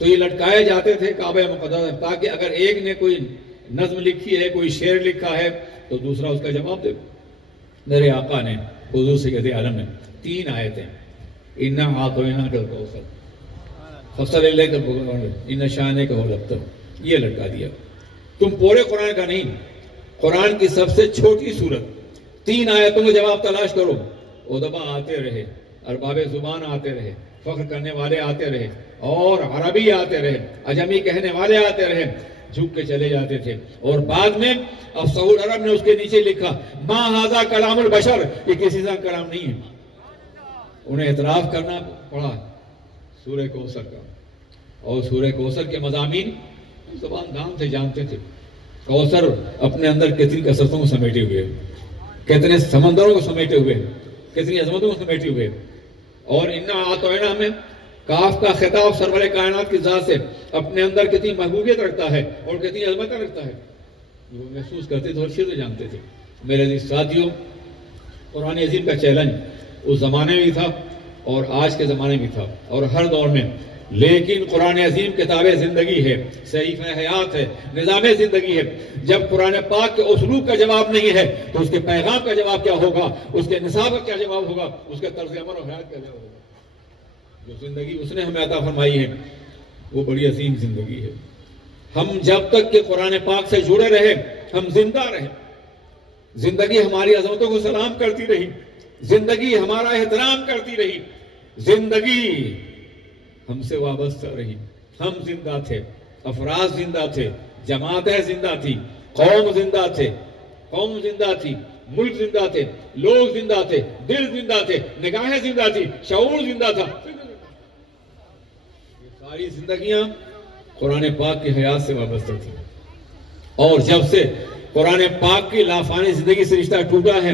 تو یہ لٹکائے جاتے تھے کعبہ مقدسہ, تاکہ اگر ایک نے کوئی نظم لکھی ہے, کوئی شعر لکھا ہے تو دوسرا اس کا جواب دے. میرے آقا نے, حضور سید عالم نے 3 آیتیں, اِنَّا أَعْطَيْنَاكَ الْكَوْثَرَ فَصَلِ لِرَبِّكَ وَانْحَرْ إِنَّ شَانِئَكَ هُوَ الْأَبْتَرُ, یہ لٹکا دیا. تم پورے قرآن کا نہیں, قرآن کی سب سے چھوٹی صورت 3 آیتوں کا جواب تلاش کرو. ادبا آتے رہے, ارباب زبان آتے رہے, فخر کرنے والے آتے رہے, اور عربی آتے رہے, عجمی کہنے والے آتے رہے, جھک کے چلے جاتے تھے. اور بعد میں افصح العرب نے اس کے نیچے لکھا ما ھذا کلام البشر, یہ کسی کا کلام نہیں ہے. انہیں اعتراف کرنا پڑا سورہ کوثر کا, اور سورہ کوثر کے مضامین زبان دان سے جانتے تھے. کوثر اپنے اندر کتنی کثرتوں کو سمیٹے ہوئے, کتنے سمندروں کو سمیٹے ہوئے, کتنی عظمتوں کو سمیٹے ہوئے. اور اِنَّا أَعْطَيْنَاكَ میں کاف کا خطاب سرور کائنات کی ذات سے اپنے اندر کتنی محبوبیت رکھتا ہے اور کتنی عظمتیں رکھتا ہے, وہ محسوس کرتے تھے اور اچھے سے جانتے تھے. میرے عزیز ساتھیوں, قرآن عظیم کا چیلنج اس زمانے میں بھی تھا اور آج کے زمانے میں بھی تھا اور ہر دور میں. لیکن قرآن عظیم کتاب زندگی ہے, صحیفہ حیات ہے, نظام زندگی ہے. جب قرآن پاک کے اسلوب کا جواب نہیں ہے تو اس کے پیغام کا جواب کیا ہوگا, اس کے نصاب کا کیا جواب ہوگا, اس کے طرز عمل اور حیات کا جواب ہوگا. جو زندگی اس نے ہمیں عطا فرمائی ہے وہ بڑی عظیم زندگی ہے. ہم جب تک کہ قرآن پاک سے جڑے رہے ہم زندہ رہے. زندگی ہماری عظمتوں کو سلام کرتی رہی, زندگی ہمارا احترام کرتی رہی، زندگی ہم سے وابستہ رہی، ہم زندہ تھے، افراد زندہ تھے، جماعتیں زندہ تھی، قوم زندہ تھے، قوم زندہ تھی، ملک زندہ تھے، لوگ زندہ تھے، دل زندہ تھے، نگاہیں زندہ تھی، شعور زندہ تھا۔ یہ ساری زندگیاں قرآن پاک کی حیات سے وابستہ تھی، اور جب سے قرآن پاک کی لافانی زندگی سے رشتہ ٹوٹا ہے،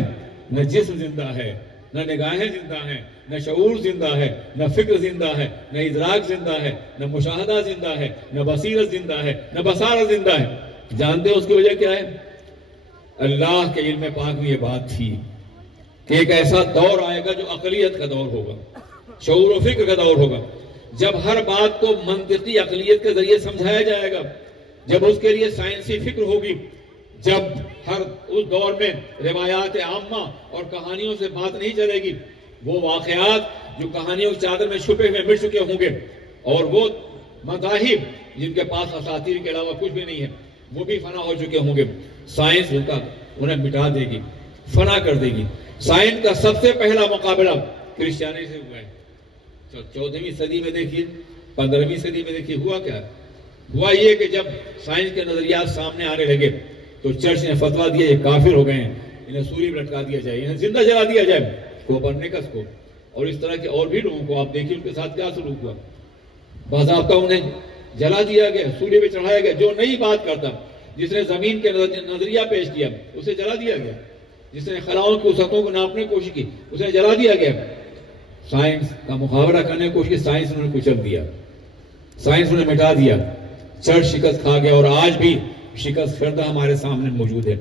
نہ جسم زندہ ہے، نہ نگاہیں زندہ ہیں، نہ شعور زندہ ہے، نہ فکر زندہ ہے، نہ ادراک زندہ ہے، نہ مشاہدہ زندہ ہے، نہ بصیرت زندہ ہے، نہ بصارت زندہ ہے۔ جانتے ہیں اس کی وجہ کیا ہے؟ اللہ کے علم پاک میں یہ بات تھی کہ ایک ایسا دور آئے گا جو عقلیت کا دور ہوگا، شعور و فکر کا دور ہوگا، جب ہر بات کو منطقی عقلیت کے ذریعے سمجھایا جائے گا، جب اس کے لیے سائنسی فکر ہوگی، جب ہر اس دور میں روایات عامہ اور کہانیوں سے بات نہیں چلے گی، وہ واقعات جو کہانیوں کی چادر میں چھپے ہوئے مٹ چکے ہوں گے، اور وہ مذاہب جن کے پاس اساطیر کے علاوہ کچھ بھی نہیں ہے، وہ بھی فنا ہو چکے ہوں گے، سائنس انہیں مٹا دے گی، فنا کر دے گی۔ سائنس کا سب سے پہلا مقابلہ کرسچیانی سے ہوا ہے۔ 14ویں صدی میں دیکھیے، 15ویں صدی میں دیکھیے ہوا کیا ہے؟ ہوا یہ کہ جب سائنس کے نظریات سامنے آنے لگے تو چرچ نے فتویٰ دیا یہ کافر ہو گئے ہیں، انہیں سولی میں لٹکا دیا جائے، انہیں زندہ جلا دیا جائے، کوپرنیکس کو اور اس طرح کے اور بھی لوگوں کو آپ دیکھیے ان کے ساتھ کیا سلوک ہوا۔ باضابطہ انہیں جلا دیا گیا، سولی پہ چڑھایا گیا، جو نئی بات کرتا، جس نے زمین کے نظریہ پیش کیا اسے جلا دیا گیا، جس نے خلاؤں کی وسعتوں کو ناپنے کی کوشش کی اسے جلا دیا گیا۔ سائنس کا مقابلہ کرنے کی کوشش کی، سائنس انہوں نے کچل دیا، سائنس انہوں نے مٹا دیا، چرچ شکست کھا گیا، اور آج بھی شکست خوردہ ہمارے سامنے موجود ہے۔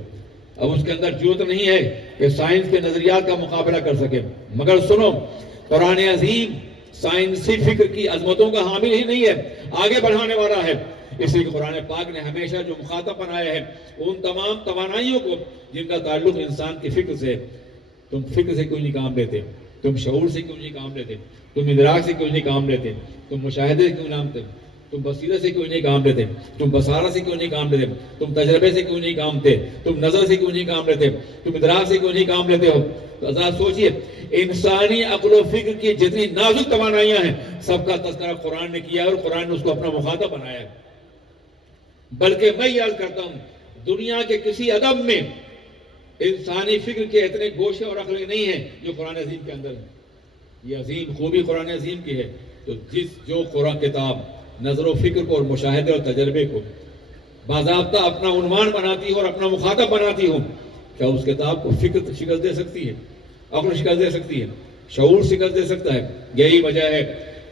اب اس کے اندر جرأت نہیں ہے کہ سائنس کے نظریات کا مقابلہ کر سکے، مگر سنو، قرآن عظیم سائنسی فکر کی عظمتوں کا حامل ہی نہیں ہے، آگے بڑھانے والا ہے۔ اس لیے قرآن پاک نے ہمیشہ جو مخاطب بنایا ہے ان تمام توانائیوں کو جن کا تعلق انسان کی فکر سے ہے۔ تم فکر سے کیوں نہیں کام لیتے؟ تم شعور سے کیوں نہیں کام لیتے؟ تم ادراک سے کیوں نہیں کام لیتے؟ تم مشاہدے سے کیوں نہیں کام لیتے؟ تم بصیرت سے کیوں نہیں کام لیتے؟ تم بصارت سے کیوں نہیں کام لیتے؟ تم تجربے سے کیوں نہیں کام لیتے؟ تم نظر سے کیوں نہیں کام لیتے؟ تم ادراک سے کیوں نہیں کام لیتے ہو؟ تو ذرا سوچئے، انسانی عقل و فکر کی جتنی نازک توانائیاں ہیں سب کا تذکرہ قرآن نے کیا ہے، اور قرآن نے اس کو اپنا مخاطب بنایا ہے۔ بلکہ میں یہ عرض کرتا ہوں، دنیا کے کسی ادب میں انسانی فکر کے اتنے گوشے اور عقلیں نہیں ہیں جو قرآن عظیم کے اندر ہیں۔ یہ عظیم خوبی قرآن عظیم کی ہے۔ تو جو قرآن کتاب نظر و فکر کو اور مشاہدے اور تجربے کو باضابطہ اپنا عنوان بناتی ہو اور اپنا مخاطب بناتی ہو، کیا اس کتاب کو فکر شکست دے سکتی ہے؟ عقل شکست دے سکتی ہے؟ شعور شکست دے سکتا ہے؟ یہی وجہ ہے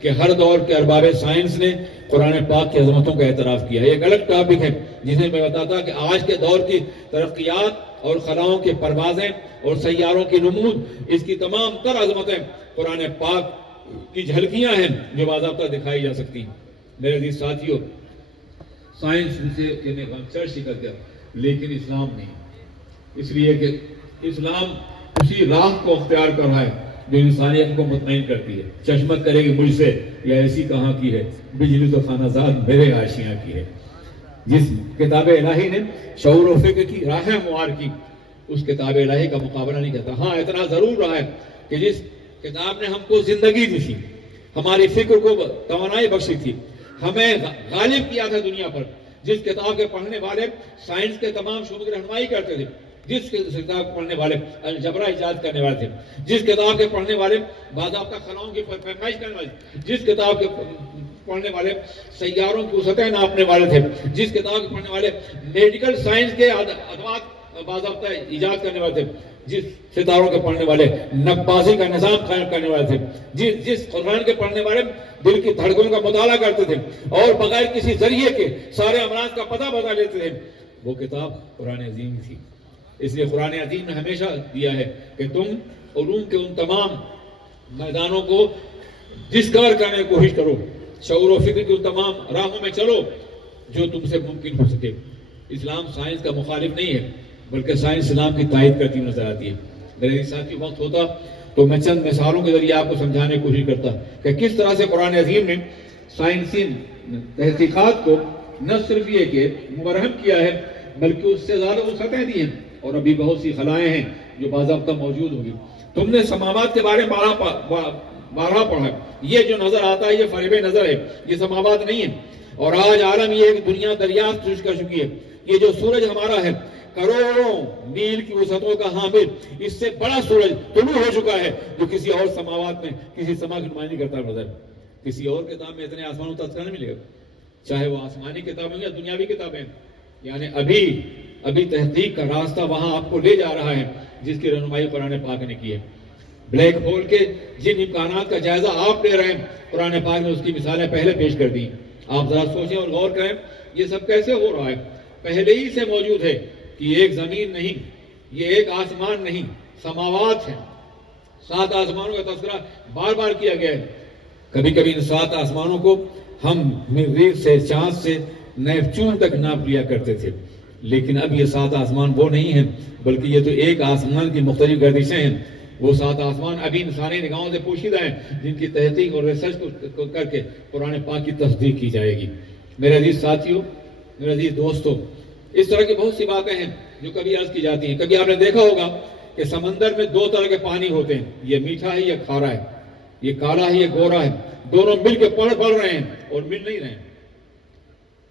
کہ ہر دور کے ارباب سائنس نے قرآن پاک کی عظمتوں کا اعتراف کیا۔ یہ ایک الگ ٹاپک ہے جسے میں بتاتا کہ آج کے دور کی ترقیات اور خلاؤں کی پروازیں اور سیاروں کی نمود، اس کی تمام تر عظمتیں قرآن پاک کی جھلکیاں ہیں جو باضابطہ دکھائی جا سکتی ہیں۔ میرے عزیز ساتھیوں، سائنس سے چرچ شکست گیا لیکن اسلام نہیں، اس لیے کہ اسلام اسی راہ کو اختیار کر رہا ہے جو انسانیت کو مطمئن کرتی ہے۔ چشمت کرے گی مجھ سے، یا ایسی کہاں کی ہے، بجلی تو خانہ زاد میرے آشیاں کی ہے۔ جس کتاب الہی نے شعور و فکر کی راہ ہموار کی، اس کتاب الہی کا مقابلہ نہیں کرتا۔ ہاں اتنا ضرور رہا ہے کہ جس کتاب نے ہم کو زندگی دی تھی، ہماری فکر کو توانائی بخشی تھی، ہمیں غالب کیا تھا دنیا پر، جس کتاب کے پڑھنے والے سائنس کے تمام شعبوں کی رہنمائی کرتے تھے، جس کتاب کو پڑھنے والے الجبرا ایجاد کرنے والے تھے، جس کتاب کے پڑھنے والے باضابطہ خلاؤں کی پیمائش کرنے والے، جس کتاب کے پڑھنے والے سیاروں کی وسعتیں ناپنے والے تھے، جس کتاب کے پڑھنے والے میڈیکل سائنس کے ادوات باضابطہ ایجاد کرنے والے تھے، جس ستاروں کے پڑھنے والے نقاشی کا نظام قائم کرنے والے تھے، جس قرآن کے پڑھنے والے دل کی دھڑکنوں کا مطالعہ کرتے تھے اور بغیر کسی ذریعے کے سارے امراض کا پتہ بتا لیتے تھے، وہ کتاب قرآن عظیم تھی۔ اس لیے قرآن عظیم نے ہمیشہ دیا ہے کہ تم علوم کے ان تمام میدانوں کو ڈسکور کرنے کی کوشش کرو، شعور و فکر کی ان تمام راہوں میں چلو جو تم سے ممکن ہو سکے۔ اسلام سائنس کا مخالف نہیں ہے، بلکہ سائنس اسلام کی تائید کرتی نظر آتی ہے۔ میرے ساتھی وقت ہوتا تو میں چند مثالوں کے ذریعے آپ کو سمجھانے کی کوشش کرتا کہ کس طرح سے قرآن عظیم نے سائنسی تحقیقات کو نہ صرف یہ کہ مبرہم کیا ہے بلکہ اس سے زیادہ وسعتیں دی ہیں، اور ابھی بہت سی خلائیں ہیں جو باضابطہ موجود ہوگی۔ تم نے سماوات کے بارے میں بارہ پڑھا. یہ جو نظر آتا ہے یہ فریب نظر ہے, یہ سماوات نہیں ہے. اور آج عالم یہ ایک دنیا دریافت کر چکی ہے. یہ جو سورج ہمارا ہے کروڑوں میل کی وسعتوں کا حامل, اس سے بڑا سورج طلوع ہو چکا ہے جو کسی اور سماوات میں کسی سما کی نمائندگی کرتا نظر. کسی اور کتاب میں اتنے آسمانوں تذکرہ نہیں ملے گا, چاہے وہ آسمانی کتابیں یا دنیاوی کتابیں. یعنی ابھی تحقیق کا راستہ وہاں آپ کو لے جا رہا ہے جس کی رہنمائی قرآن پاک نے کی ہے. بلیک ہول کے جن امکانات کا جائزہ آپ لے رہے ہیں قرآن پاک نے اس کی مثالیں پہلے پیش کر دی. آپ ذرا سوچیں اور غور کریں یہ سب کیسے ہو رہا ہے. پہلے ہی سے موجود ہے کہ یہ ایک زمین نہیں, یہ ایک آسمان نہیں, سماوات ہیں. 7 آسمانوں کا تذکرہ بار بار کیا گیا ہے. کبھی کبھی ان 7 آسمانوں کو ہم مریخ سے چاند سے نیپچون تک ناپ لیا کرتے تھے, لیکن اب یہ 7 آسمان وہ نہیں ہیں بلکہ یہ تو ایک آسمان کی مختلف گردشیں ہیں. وہ 7 آسمان ابھی انسانی نگاہوں سے پوشیدہ ہیں جن کی تحقیق اور ریسرچ کو کر کے قرآن پاک کی تصدیق کی جائے گی. میرے عزیز ساتھیوں, میرے عزیز دوستوں, اس طرح کی بہت سی باتیں ہیں جو کبھی عرض کی جاتی ہیں. کبھی آپ نے دیکھا ہوگا کہ سمندر میں 2 طرح کے پانی ہوتے ہیں, یہ میٹھا ہے, یہ کھارا ہے, یہ کالا ہے, یہ گورا ہے. دونوں مل کے پڑھ رہے ہیں اور مل نہیں رہے ہیں.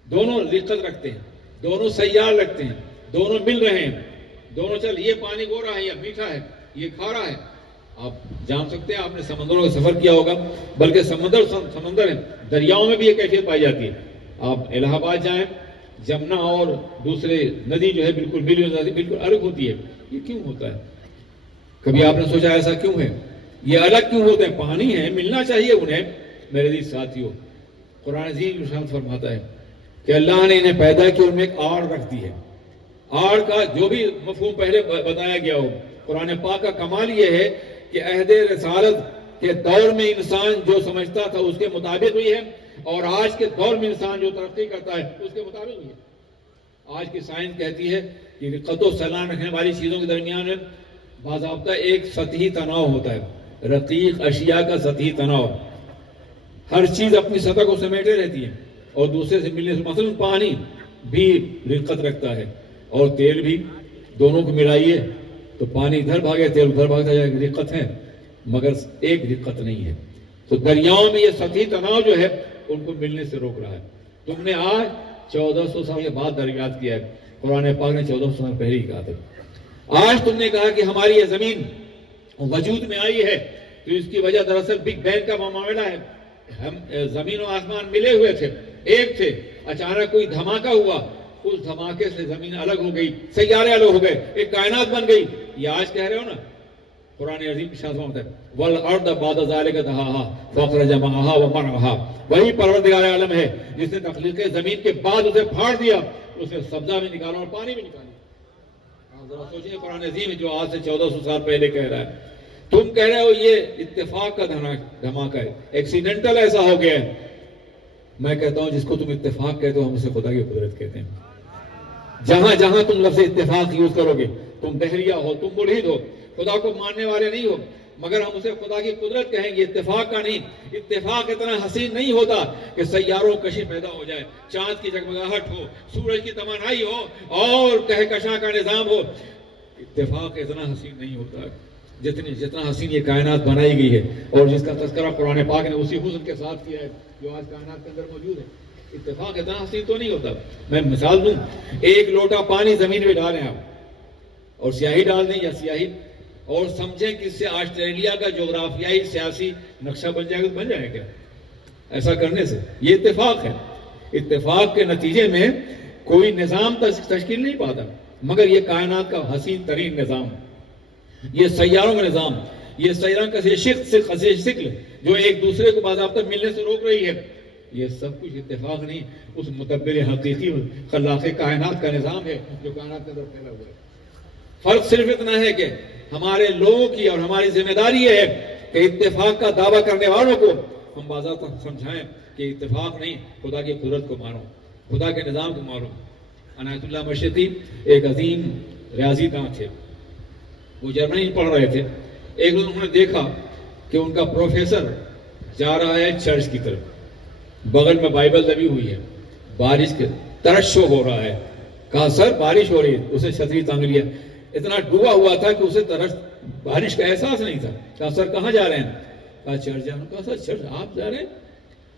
دونوں رقت رکھتے ہیں, دونوں سیار رکھتے ہیں, دونوں مل رہے ہیں. دونوں چل یہ پانی گورا ہے, یہ میٹھا ہے, یہ کھارا ہے. آپ جان سکتے ہیں, آپ نے سمندروں کا سفر کیا ہوگا, بلکہ سمندر ہے, دریاؤں میں بھی یہ کیفیت پائی جاتی ہے. آپ الہ آباد جائیں, جمنا اور دوسرے ندی جو ہے بالکل بالکل الگ ہوتی ہے. یہ کیوں ہوتا ہے؟ کبھی آپ نے سوچا ایسا کیوں ہے؟ یہ الگ کیوں ہوتے ہیں؟ پانی ہے, ملنا چاہیے انہیں. میرے عزیز ساتھیوں, قرآن عظیم ارشاد فرماتا ہے کہ اللہ نے انہیں پیدا کیا, ان میں ایک آڑ رکھ دی ہے. آڑ کا جو بھی مفہوم پہلے بتایا گیا ہو, قرآن پاک کا کمال یہ ہے کہ عہد رسالت کے دور میں انسان جو سمجھتا تھا اس کے مطابق ہوئی ہے, اور آج کے دور میں انسان جو ترقی کرتا ہے اس کے مطابق ہوئی ہے. آج کی سائنس کہتی ہے کہ رقت و سلام رکھنے والی چیزوں کے درمیان میں باضابطہ ایک سطحی تناؤ ہوتا ہے, رقیق اشیاء کا سطحی تناؤ. ہر چیز اپنی سطح کو سمیٹے رہتی ہے اور دوسرے سے ملنے سے, مثلا پانی بھی رقت رکھتا ہے اور تیل بھی. دونوں کو ملائیے تو پانی ادھر بھاگے, تیل ادھر بھاگتا جائے. رقت ہے مگر ایک رقت نہیں ہے. تو دریاؤں میں یہ سطحی تناؤ جو ہے ان کو ملنے سے روک رہا ہے. تم نے آج 1400 سال کے بعد دریافت کیا ہے, قرآن پاک نے 1400 سال پہلے ہی کہا تھا. آج تم نے کہا کہ ہماری یہ زمین وجود میں آئی ہے تو اس کی وجہ دراصل بگ بینگ کا معاملہ ہے. ہم زمین و آسمان ملے ہوئے تھے, ایک تھے, اچانک کوئی دھماکہ ہوا, اس دھماکے سے زمین الگ ہو گئی, سیارے الگ ہو گئے, ایک کائنات بن گئی. یہ آج کہہ رہے ہو نا, قرآن عظیم ارشاد فرماتا ہے وَالْأَرْضَ بَعْدَ ذَلِكَ دَحَاهَا فَأَخْرَجَ مَعَهَا وَمَرْعَاهَا. وہی پروردگار عالم ہے جس نے تخلیق زمین کے بعد اسے پھاڑ دیا, اسے سبزہ بھی نکالا اور پانی بھی نکالا. ذرا سوچیں, قرآن عظیم جو آج سے 1400 سال پہلے کہہ رہا ہے, تم کہہ رہے ہو یہ اتفاق کا دھماکہ ہے, ایکسیڈنٹل ایسا ہو گیا ہے. میں کہتا ہوں جس کو تم اتفاق کہتے ہو ہم اسے خدا کی قدرت کہتے ہیں. جہاں جہاں تم لفظ اتفاق یوز کرو گے, تم دہریہ ہو, تم ملحد ہو, خدا کو ماننے والے نہیں ہو, مگر ہم اسے خدا کی قدرت کہیں گے, اتفاق کا نہیں. اتفاق اتنا حسین نہیں ہوتا کہ سیاروں کشی پیدا ہو جائے, چاند کی جگمگاہٹ ہو, سورج کی تمنائی ہو اور کہکشاں کا نظام ہو. اتفاق اتنا حسین نہیں ہوتا جتنا حسین یہ کائنات بنائی گئی ہے اور جس کا تذکرہ قرآن پاک نے اسی حسن کے ساتھ کیا ہے جو آج کائنات کے اندر موجود ہے. اتفاق اتنا حسین تو نہیں ہوتا. میں مثال دوں, ایک لوٹا پانی زمین میں ڈالیں آپ اور سیاہی ڈال دیں یا سیاہی, اور سمجھیں کہ اس سے آسٹریلیا کا جغرافیائی سیاسی نقشہ بن جائے گا, بن جائے گا ایسا کرنے سے؟ یہ اتفاق ہے. اتفاق کے نتیجے میں کوئی نظام تشکیل نہیں پاتا, مگر یہ کائنات کا حسین ترین نظام, یہ سیاروں کا نظام, یہ سیاروں کا شکل جو ایک دوسرے کو باضابطہ ملنے سے روک رہی ہے, یہ سب کچھ اتفاق نہیں, اس مدبر حقیقی خلاق کائنات کا نظام ہے جو کائنات کے اندر پھیلا ہوا ہے. فرق صرف اتنا ہے کہ ہمارے لوگوں کی اور ہماری ذمہ داری یہ ہے کہ اتفاق کا دعویٰ کرنے والوں کو ہم باضابطہ سمجھائیں کہ اتفاق نہیں, خدا کی قدرت کو مانو, خدا کے نظام کو مانو. عنایت اللہ مشرقی ایک عظیم ریاضی داں تھے, وہ جرمنی پڑھ رہے تھے. ایک روز انہوں نے دیکھا کہ ان کا پروفیسر جا رہا ہے چرچ کی طرف, بغل میں بائبل دبی ہوئی ہے, بارش کے ترشح ہو رہا ہے. کہا سر بارش ہو رہی ہے, اسے چھتری ٹانگ لیا, اتنا ڈوبا ہوا تھا کہ اسے بارش کا احساس نہیں تھا. کہا سر کہاں جا رہے ہیں؟ کہا چرچ جا رہا ہوں. کہا سر چرچ آپ جا رہے ہیں؟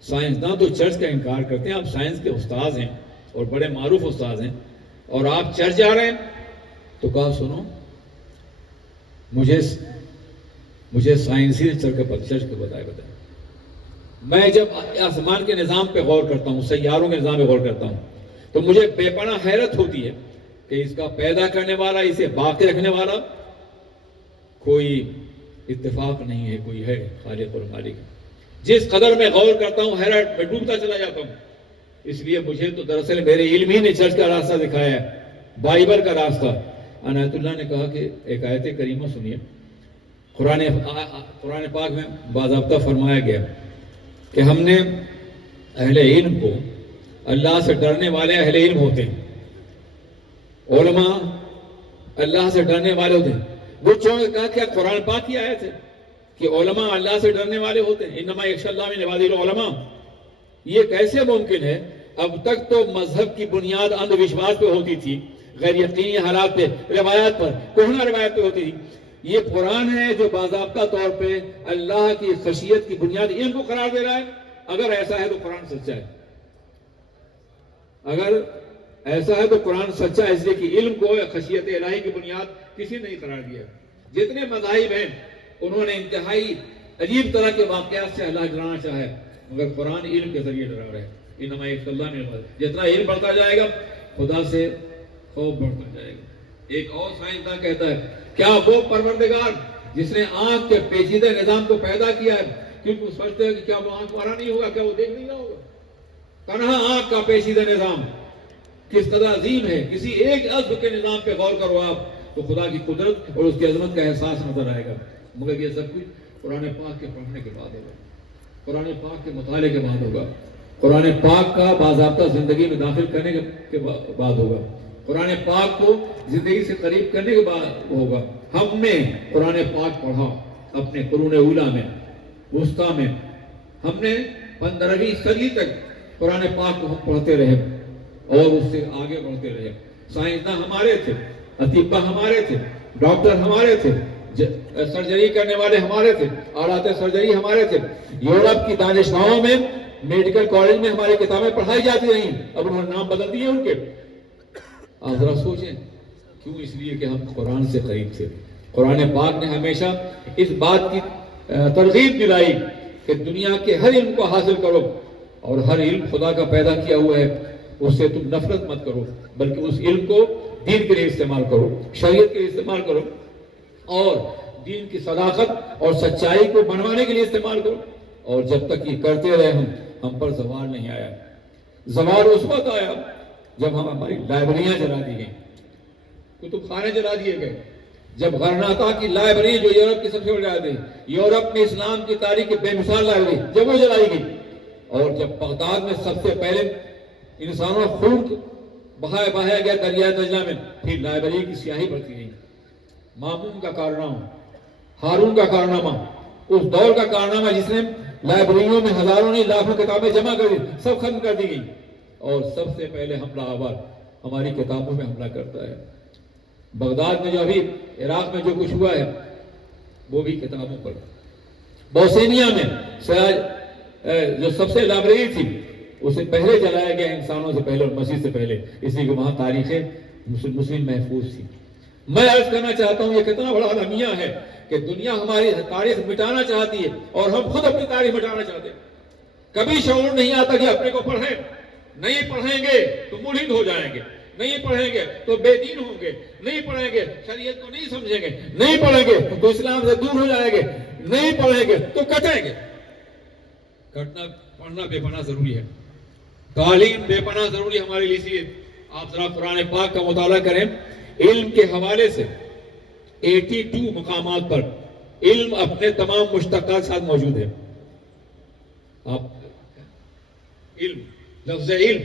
سائنسداں تو چرچ کا انکار کرتے ہیں، آپ سائنس کے استاذ ہیں اور بڑے معروف استاذ ہیں، اور آپ چرچ جا رہے ہیں؟ تو کہا سنو، مجھے سائنسی چرچ کے بتائے. میں جب آسمان کے نظام پہ غور کرتا ہوں، سیاروں کے نظام پہ غور کرتا ہوں، تو مجھے بے پناہ حیرت ہوتی ہے کہ اس کا پیدا کرنے والا، اسے باقی رکھنے والا کوئی اتفاق نہیں ہے، کوئی ہے خالق اور مالک. جس قدر میں غور کرتا ہوں حیرت میں ڈوبتا چلا جاتا ہوں. اس لیے مجھے تو دراصل میرے علم ہی نے چرچ کا راستہ دکھایا ہے، بائبل کا راستہ. عنایت اللہ نے کہا کہ ایک آیت کریمہ سنیے. قرآن پاک میں باضابطہ فرمایا گیا کہ ہم نے اہل علم کو، اللہ سے ڈرنے والے اہل علم ہوتے ہیں، علماء اللہ سے ڈرنے والے ہوتے ہیں. بچوں نے کہا کیا قرآن پاک کی آیت ہے کہ علماء اللہ سے ڈرنے والے ہوتے ہیں؟ انما یخشی اللہ من عبادہ العلماء. یہ کیسے ممکن ہے؟ اب تک تو مذہب کی بنیاد اندھ وشواس پہ ہوتی تھی، غیر یقینی حالات پہ، روایات پر، کہنہ روایت پہ ہوتی تھی. یہ قرآن ہے جو باضابطہ طور پہ اللہ کی خشیت کی بنیاد علم کو قرار دے رہا ہے. اگر ایسا ہے تو قرآن سچا ہے. اگر ایسا ہے تو قرآن سچا ہے، اس لیے کہ علم کو خشیت الہی کی بنیاد کسی نے نہیں قرار دیا. جتنے مذاہب ہیں انہوں نے انتہائی عجیب طرح کے واقعات سے اللہ ڈرانا چاہے، مگر قرآن علم کے ذریعے ڈرا رہا ہے. انما یخشی اللہ من عبادہ. جتنا علم بڑھتا جائے گا خدا سے خوف بڑھتا جائے گا. ایک اور سائنسداں کہتا ہے کیا وہ پروردگار جس نے آنکھ کے پیچیدہ نظام کو پیدا کیا ہے، کیونکہ وہ سمجھتے ہیں کہ کیا وہ آنکھ والا نہیں ہوگا، کیا وہ دیکھ نہیں رہا ہوگا؟ تنہا آنکھ کا پیچیدہ نظام کس قدر عظیم ہے. کسی ایک عضو کے نظام پہ غور کرو آپ تو خدا کی قدرت اور اس کی عظمت کا احساس نظر آئے گا. مگر یہ سب کچھ قرآن پاک کے پڑھنے کے بعد ہوگا، قرآن پاک کے مطالعے کے بعد ہوگا، قرآن پاک کا باضابطہ زندگی میں داخل کرنے کے بعد ہوگا، قرآن پاک کو زندگی سے قریب کرنے کے بعد ہوگا. ہم نے قرآن پاک پڑھا اپنے قرون اولیٰ میں، وسطیٰ میں. ہم نے 15ویں صدی تک قرآن پاک کو ہم پڑھتے رہے اور اس سے آگے بڑھتے رہے. سائنسداں ہمارے تھے، اطباء ہمارے تھے، ڈاکٹر ہمارے تھے، سرجری کرنے والے ہمارے تھے، آلات سرجری ہمارے تھے. یورپ کی دانشگاہوں میں، میڈیکل کالج میں ہماری کتابیں پڑھائی جاتی رہیں. اب انہوں نے نام بدل دیے ان کے. آپ ذرا سوچیں کیوں؟ اس لیے کہ ہم قرآن سے قریب تھے. قرآن پاک نے ہمیشہ اس بات کی ترغیب دلائی کہ دنیا کے ہر علم کو حاصل کرو، اور ہر علم خدا کا پیدا کیا ہوا ہے، اس سے تم نفرت مت کرو، بلکہ اس علم کو دین کے لیے استعمال کرو، شریعت کے لیے استعمال کرو، اور دین کی صداقت اور سچائی کو بنوانے کے لیے استعمال کرو. اور جب تک یہ کرتے رہے ہم پر زوال نہیں آیا. زوال اس وقت آیا جب ہماری لائبریریاں جلا دی گئیں، کتب خانے جلا دیے گئے. جب غرناطہ کی لائبریری جو یورپ کی سب سے بڑی لائبریری، یورپ میں اسلام کی تاریخ کی بے مثال لائبریری، جب وہ جلائی گئی، اور جب بغداد میں سب سے پہلے انسانوں خون بہایا گیا دریائے دجلہ میں، پھر لائبریری کی سیاہی بڑھتی گئی. مامون کا کارنامہ، ہارون کا کارنامہ، اس دور کا کارنامہ جس نے لائبریریوں میں ہزاروں نہیں لاکھوں کتابیں جمع کر دی، سب ختم کر دی گئی. اور سب سے پہلے حملہ آور ہماری کتابوں میں حملہ کرتا ہے. بغداد میں جو ابھی عراق میں جو کچھ ہوا ہے وہ بھی کتابوں پر. بوسینیا میں جو سب سے لائبریری تھی اسے پہلے جلایا گیا انسانوں سے پہلے اور مسیح سے پہلے، اس لیے کہ وہاں تاریخیں مسلم محفوظ تھی. میں عرض کرنا چاہتا ہوں یہ کتنا بڑا المیہ ہے کہ دنیا ہماری تاریخ مٹانا چاہتی ہے اور ہم خود اپنی تاریخ مٹانا چاہتے ہیں. کبھی شعور نہیں آتا کہ اپنے کو پڑھیں. نہیں پڑھیں گے تو ملحد ہو جائیں گے، نہیں پڑھیں گے تو بے دین ہوں گے، نہیں پڑھیں گے شریعت کو نہیں سمجھیں گے، نہیں پڑھیں گے تو اسلام سے دور ہو جائیں گے، نہیں پڑھیں گے تو کٹیں گے. پڑھنا بے پناہ ضروری ہے، تعلیم بے پناہ ضروری ہے ہمارے لیے. آپ ذرا قرآن پاک کا مطالعہ کریں. علم کے حوالے سے 82 مقامات پر علم اپنے تمام مشتقات ساتھ موجود ہے. آپ علم، لفظ علم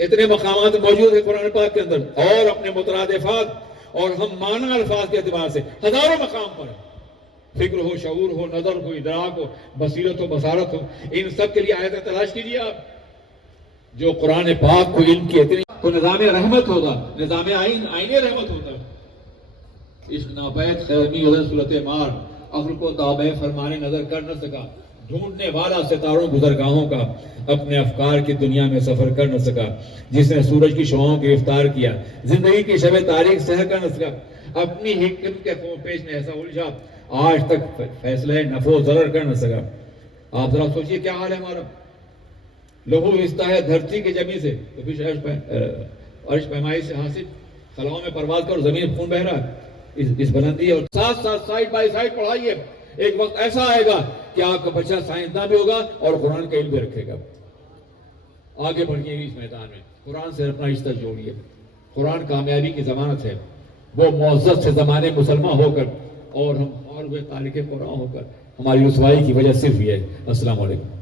اتنے مقامات موجود ہے قرآن پاک کے اندر، اور اپنے مترادفات اور ہم معنی الفاظ کے اعتبار سے ہزاروں مقام پر. فکر ہو، شعور ہو، نظر ہو، ادراک ہو، بصیرت ہو، بصارت ہو، ان سب کے لیے آیتیں تلاش کیجیے آپ. جو قرآن پاک کو علم کی اتنی کو نظام رحمت ہوتا، نظام آئین رحمت ہوتا. اس ناپید خیمی غزل صورت مار عقل کو تابع فرمانے نظر کر نہ سکا، ڈھونڈنے والا ستاروں گزرگاہوں کا اپنے افکار کی دنیا میں سفر کر نہ سکا، جس نے سورج کی شعاعوں کی افطار کیا، زندگی کی شب تاریخ سہر کر نہ سکا، اپنی حکمت کے پیش میں ایسا الجھا، آج تک فیصلہ نفع و ضرر کر نہ سکا۔ آپ ذرا سوچئے کیا حال ہے ہمارا، لہو رشتہ ہے دھرتی کے جمی سے، تو پھر عرش پیمائی سے حاصل خلاؤں میں پرواز کر زمین خون بہ رہا ہے، اس بلندی اور ساتھ ساتھ سائیڈ بائی سائیڈ پڑھائیے۔ ایک وقت ایسا آئے گا کہ آپ کا بچہ سائنسداں بھی ہوگا اور قرآن کا علم بھی رکھے گا۔ آگے بڑھیے اس میدان میں، قرآن سے اپنا رشتہ جوڑیے، قرآن کامیابی کی ضمانت ہے، وہ معزز سے زمانے مسلمان ہو کر اور ہم اور ہوئے تارک قرآن ہو کر ہماری رسوائی کی وجہ صرف یہ ہے۔ السلام علیکم۔